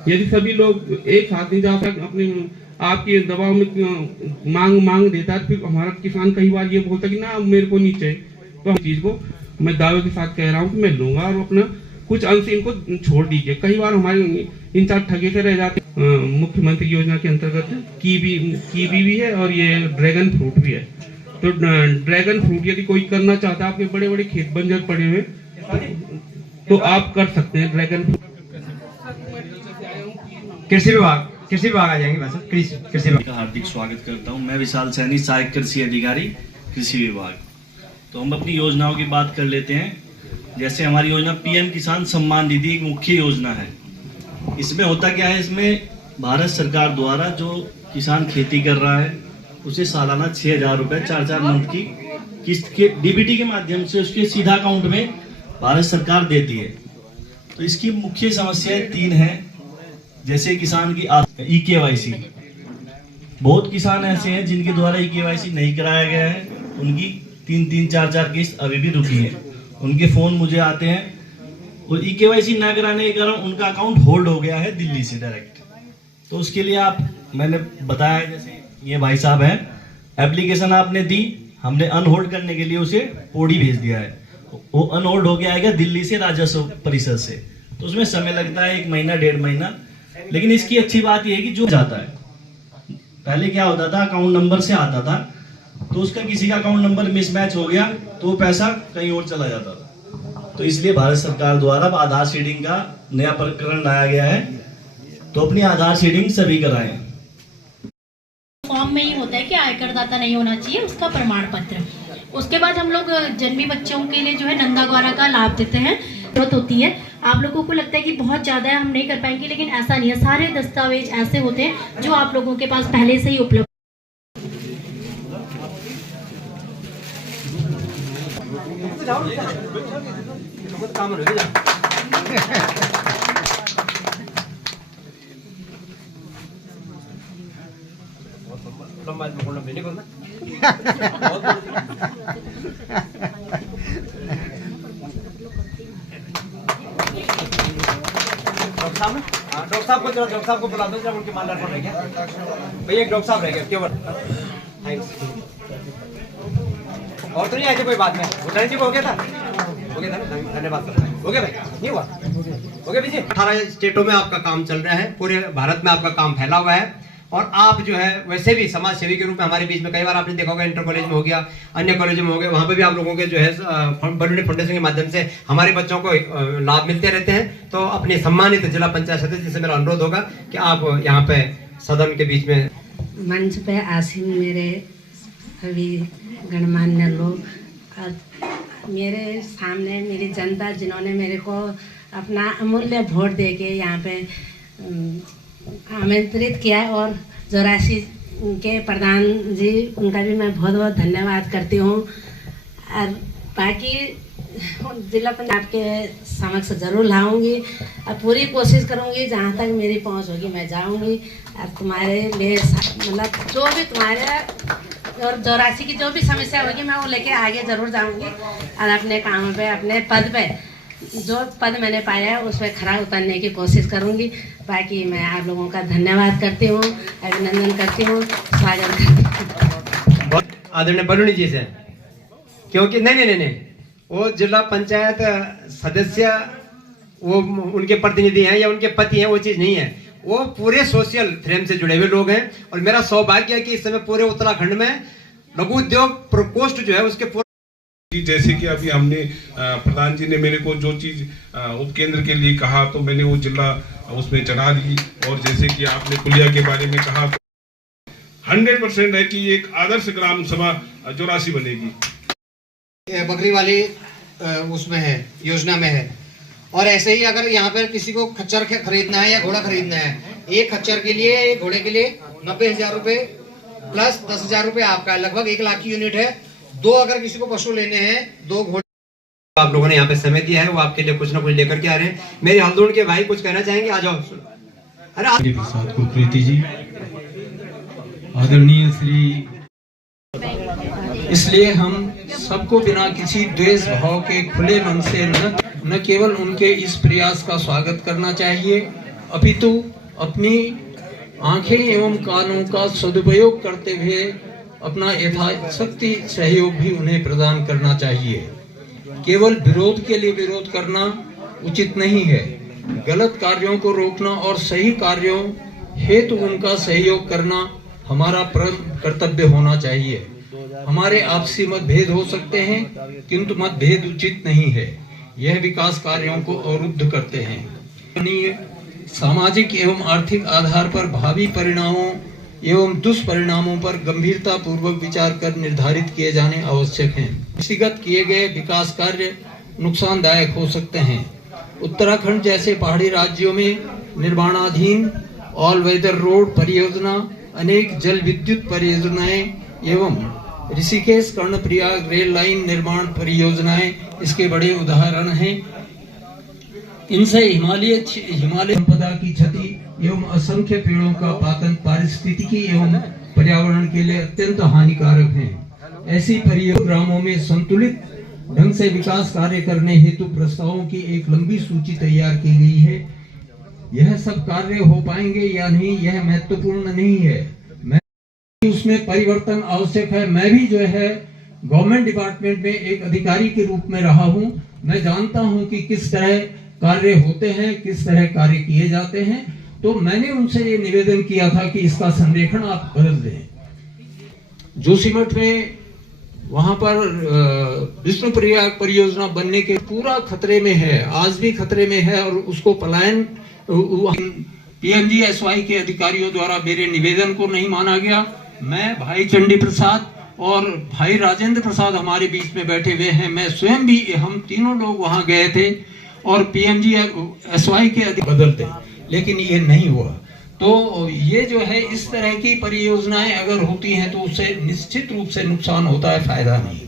यदि सभी लोग एक साथ नहीं जा सकते, अपने आपकी दबाव में मांग देता है, फिर हमारा किसान कई बार ये बोलता है कि ना मेरे को नहीं चाहिए। तो हम चीज को मैं दावे के साथ कह रहा हूँ कि मैं लूंगा और अपना कुछ अंश इनको छोड़ दीजिए। कई बार हमारे इंचार्ज ठगे से रह जाते। मुख्यमंत्री योजना के अंतर्गत कीवी भी है और ये ड्रैगन फ्रूट भी है। तो ड्रैगन फ्रूट यदि कोई करना चाहता है, आपके बड़े बड़े खेत बंजर पड़े हुए, तो आप कर सकते हैं ड्रैगन फ्रूट। कृषि विभाग आ जाएंगे बस। कृषि विभाग का हार्दिक स्वागत करता हूं। मैं विशाल सैनी, सहायक कृषि अधिकारी, कृषि विभाग। तो हम अपनी योजनाओं की बात कर लेते हैं। जैसे हमारी योजना PM किसान सम्मान निधि एक मुख्य योजना है। इसमें होता क्या है, इसमें भारत सरकार द्वारा जो किसान खेती कर रहा है उसे सालाना 6,000 रुपये 4 मंथ की किस्त के DBT के माध्यम से उसके सीधा अकाउंट में भारत सरकार देती है। तो इसकी मुख्य समस्याएं 3 हैं। जैसे किसान की EKYC, बहुत किसान ऐसे हैं जिनके द्वारा EKYC नहीं कराया गया है, उनकी 3-3, 4-4 किस्त अभी भी रुकी है। उनके फोन मुझे आते हैं और EKYC ना कराने के कारण उनका अकाउंट होल्ड हो गया है दिल्ली से डायरेक्ट। तो उसके लिए मैंने बताया, जैसे ये भाई साहब हैं, एप्लीकेशन आपने दी, हमने अनहोल्ड करने के लिए उसे पौड़ी भेज दिया है, वो अनहोल्ड हो गया है दिल्ली से राजस्व परिषद से। तो उसमें समय लगता है 1 महीना 1.5 महीना। लेकिन इसकी अच्छी बात यह है कि जो जाता है, पहले क्या होता था, अकाउंट नंबर से आता था, तो उसका किसी का अकाउंट नंबर मिसमैच हो गया तो वो पैसा कहीं और चला जाता था। तो इसलिए भारत सरकार द्वारा आधार सीडिंग का नया प्रकरण लाया गया है, तो अपनी आधार सीडिंग सभी कराएं। फॉर्म में ही होता है कि आयकर दाता नहीं होना चाहिए, उसका प्रमाण पत्र। उसके बाद हम लोग जन्मी बच्चों के लिए जो है नंदा गौरा का लाभ देते हैं। जरूरत होती है, आप लोगों को लगता है कि बहुत ज़्यादा है, हम नहीं कर पाएंगे, लेकिन ऐसा नहीं है। सारे दस्तावेज ऐसे होते हैं जो आप लोगों के पास पहले से ही उपलब्ध। डॉक्टर साहब को बुला दो, जब उनके मानदार रह गया भैया, एक डॉक्टर साहब रह गए केवल। थैंक्स। और तो नहीं आए थे कोई बात में, उठाने जी को हो गया था ना, धन्यवाद सर। हो गया भाई, नहीं हुआ? हो गया भैया। 18 स्टेटों में आपका काम चल रहा है, पूरे भारत में आपका काम फैला हुआ है, और आप जो है वैसे भी समाज सेवी के रूप में हमारे बीच में कई बार आपने देखा होगा, इंटर कॉलेज में हो गया, अन्य कॉलेजों में हो गया, वहाँ पे भी आप लोगों के जो है बलूनी फाउंडेशन के माध्यम से हमारे बच्चों को लाभ मिलते रहते हैं। तो अपने सम्मानित जिला पंचायत सदस्य से मेरा अनुरोध होगा कि आप यहाँ पे सदन के बीच में मंच पे आसीन मेरे सभी गणमान्य लोग, मेरे सामने मेरी जनता जिन्होंने मेरे को अपना अमूल्य वोट दे के यहाँ पे आमंत्रित किया है, और जोरासी के प्रधान जी, उनका भी मैं बहुत बहुत धन्यवाद करती हूँ। और बाकी जिला पंचायत के समक्ष ज़रूर लाऊंगी और पूरी कोशिश करूँगी, जहाँ तक मेरी पहुँच होगी मैं जाऊँगी, और तुम्हारे लिए मतलब जो भी तुम्हारे और जोरासी की जो भी समस्या होगी मैं वो लेके आगे ज़रूर जाऊँगी, और अपने काम पे, अपने पद पे, जो पद मैंने पाया है उसमें खरा उतरने की कोशिश करूंगी। बाकी मैं आप लोगों का धन्यवाद करती हूँ, अभिनंदन करती हूँ, स्वागत करती हूँ। आदरणीय बलूनी जी से, क्योंकि नहीं, वो जिला पंचायत सदस्य वो उनके प्रतिनिधि हैं या उनके पति हैं, वो चीज नहीं है। वो पूरे सोशल फ्रेम से जुड़े हुए लोग हैं, और मेरा सौभाग्य है कि इस समय पूरे उत्तराखंड में लघु उद्योग प्रकोष्ठ जो है उसके जैसे कि अभी हमने प्रधान जी ने मेरे को जो चीज उपकेंद्र के लिए कहा, तो मैंने वो जिला उसमें चढ़ा दी। और जैसे कि आपने पुलिया के बारे में कहा, 100% है कि एक आदर्श ग्राम सभा जोरासी बनेगी। बकरी वाली उसमें है, योजना में है। और ऐसे ही अगर यहाँ पर किसी को खच्चर खरीदना है या घोड़ा खरीदना है, एक खच्चर के लिए, एक घोड़े के लिए 90,000 रुपए प्लस 10,000 रुपए आपका, लगभग 1 लाख की यूनिट है। 2 अगर किसी को पशु लेने हैं, 2 घोड़े। आप लोगों ने यहाँ पे समय दिया है, वो आपके लिए कुछ ना कुछ लेकर के आ रहे हैं। मेरे हल्दून के भाई कुछ कहना चाहेंगे, आ जाओ। अरे प्रसाद को प्रीति जी, आदरणीय श्री, इसलिए हम सबको बिना किसी द्वेष भाव के खुले मन से न केवल उनके इस प्रयास का स्वागत करना चाहिए, अपितु अपनी आंखें एवं कानों का सदुपयोग करते हुए अपना यथाशक्ति सहयोग भी उन्हें प्रदान करना चाहिए। केवल विरोध के लिए विरोध करना उचित नहीं है। गलत कार्यों को रोकना और सही कार्यों हेतु उनका सहयोग करना हमारा परम कर्तव्य होना चाहिए। हमारे आपसी मतभेद हो सकते हैं, किंतु मतभेद उचित नहीं है। यह विकास कार्यों को अवरुद्ध करते हैं। सामाजिक एवं आर्थिक आधार पर भावी परिणामों एवं दुष्परिणामों पर गंभीरता पूर्वक विचार कर निर्धारित किए जाने आवश्यक हैं। व्यक्तिगत किए गए विकास कार्य नुकसानदायक हो सकते हैं। उत्तराखंड जैसे पहाड़ी राज्यों में निर्माणाधीन ऑल वेदर रोड परियोजना, अनेक जल विद्युत परियोजनाएं एवं ऋषिकेश कर्णप्रयाग रेल लाइन निर्माण परियोजनाएं इसके बड़े उदाहरण हैं। इनसे हिमालय संपदा की क्षति एवं असंख्य पेड़ों का पातन पारिस्थितिकी एवं पर्यावरण के लिए अत्यंत हानिकारक हैं। ऐसी ग्रामों में संतुलित ढंग से विकास कार्य करने हेतु प्रस्तावों की एक लंबी सूची तैयार की गई है। यह सब कार्य हो पाएंगे या नहीं यह महत्वपूर्ण नहीं है, उसमें परिवर्तन आवश्यक है। मैं भी जो है गवर्नमेंट डिपार्टमेंट में एक अधिकारी के रूप में रहा हूं। मैं जानता हूं कि किस तरह कार्य होते हैं, किस तरह कार्य किए जाते हैं। तो मैंने उनसे ये निवेदन किया था कि इसका संरेखण आप बदल दें। जोशीमठ में वहां पर विष्णुप्रयाग परियोजना बनने के पूरा खतरे में है, आज भी खतरे में है और उसको पलायन PMGSY के अधिकारियों द्वारा मेरे निवेदन को नहीं माना गया। मैं भाई चंडी प्रसाद और भाई राजेंद्र प्रसाद हमारे बीच में बैठे हुए हैं, मैं स्वयं भी, हम तीनों लोग वहां गए थे और PMGSY के बदलते, लेकिन ये नहीं हुआ। तो ये जो है इस तरह की परियोजनाएं अगर होती हैं तो उससे निश्चित रूप से नुकसान होता है, फायदा नहीं।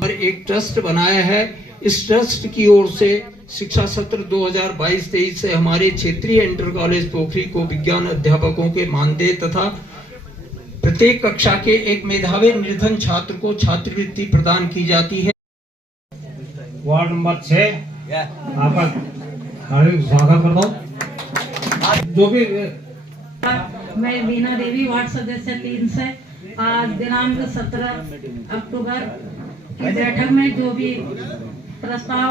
पर एक ट्रस्ट बनाया है, इस ट्रस्ट की ओर से शिक्षा सत्र 2022-23 से हमारे क्षेत्रीय इंटर कॉलेज पोखरी को विज्ञान अध्यापकों के मानदेय तथा प्रत्येक कक्षा के एक मेधावी निर्धन छात्र को छात्रवृत्ति प्रदान की जाती है। वार्ड नंबर 6 आपका हार्दिक स्वागत करता हूँ। जो भी मैं बीना देवी वार्ड सदस्य 3 से आज दिनांक 17 अक्टूबर की बैठक में जो भी प्रस्ताव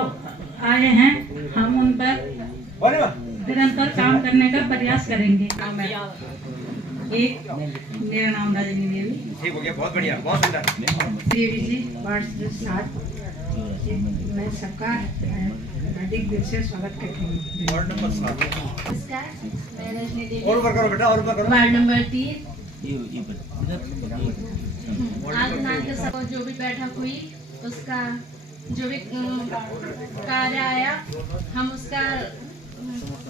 आए हैं हम उन पर निरंतर काम करने का प्रयास करेंगे। एक मेरा नाम राजनी देवी, ठीक हो गया, बहुत बढ़िया, बहुत सुंदर। देवी जी वार्ड 7, मैं सबका हार्दिक दिल से स्वागत करती हूँ। वार्ड नंबर 7 नमस्कार, मैं रजनी देवी, और करो बेटा, और करो। Ward number 3। आज दिनांक सब जो भी बैठक हुई उसका जो भी कार्य आया हम उसका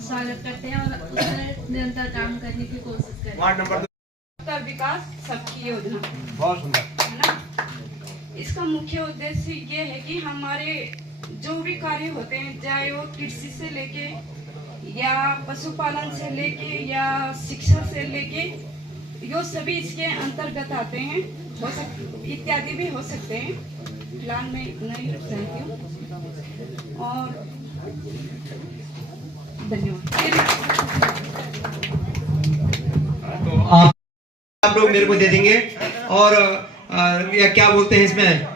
स्वागत करते हैं और उस पर निरंतर काम करने की कोशिश करें। वार्ड नंबर 2 विकास सबकी योजना, बहुत सुंदर है ना। इसका मुख्य उद्देश्य ये है कि हमारे जो भी कार्य होते हैं, चाहे वो कृषि से लेके या पशुपालन से लेके या शिक्षा से लेके, यो सभी इसके अंतर्गत आते हैं, हो सकते इत्यादि भी हो सकते हैं। फिलहाल मैं नहीं चाहती हूँ और धन्यवाद। तो आप लोग मेरे को दे देंगे और या क्या बोलते हैं इसमें,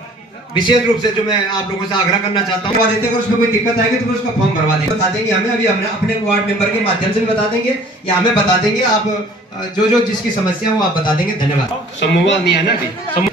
विशेष रूप से जो मैं आप लोगों से आग्रह करना चाहता हूँ, देते अगर उसमें कोई दिक्कत आएगी तो उसका फॉर्म भरवा देंगे, बता देंगे हमें, अभी हमने अपने वार्ड मेंबर के माध्यम से भी बता देंगे या हमें बता देंगे। आप जो जिसकी समस्या हो आप बता देंगे। धन्यवाद। समूह नहीं है ना अभी समूह।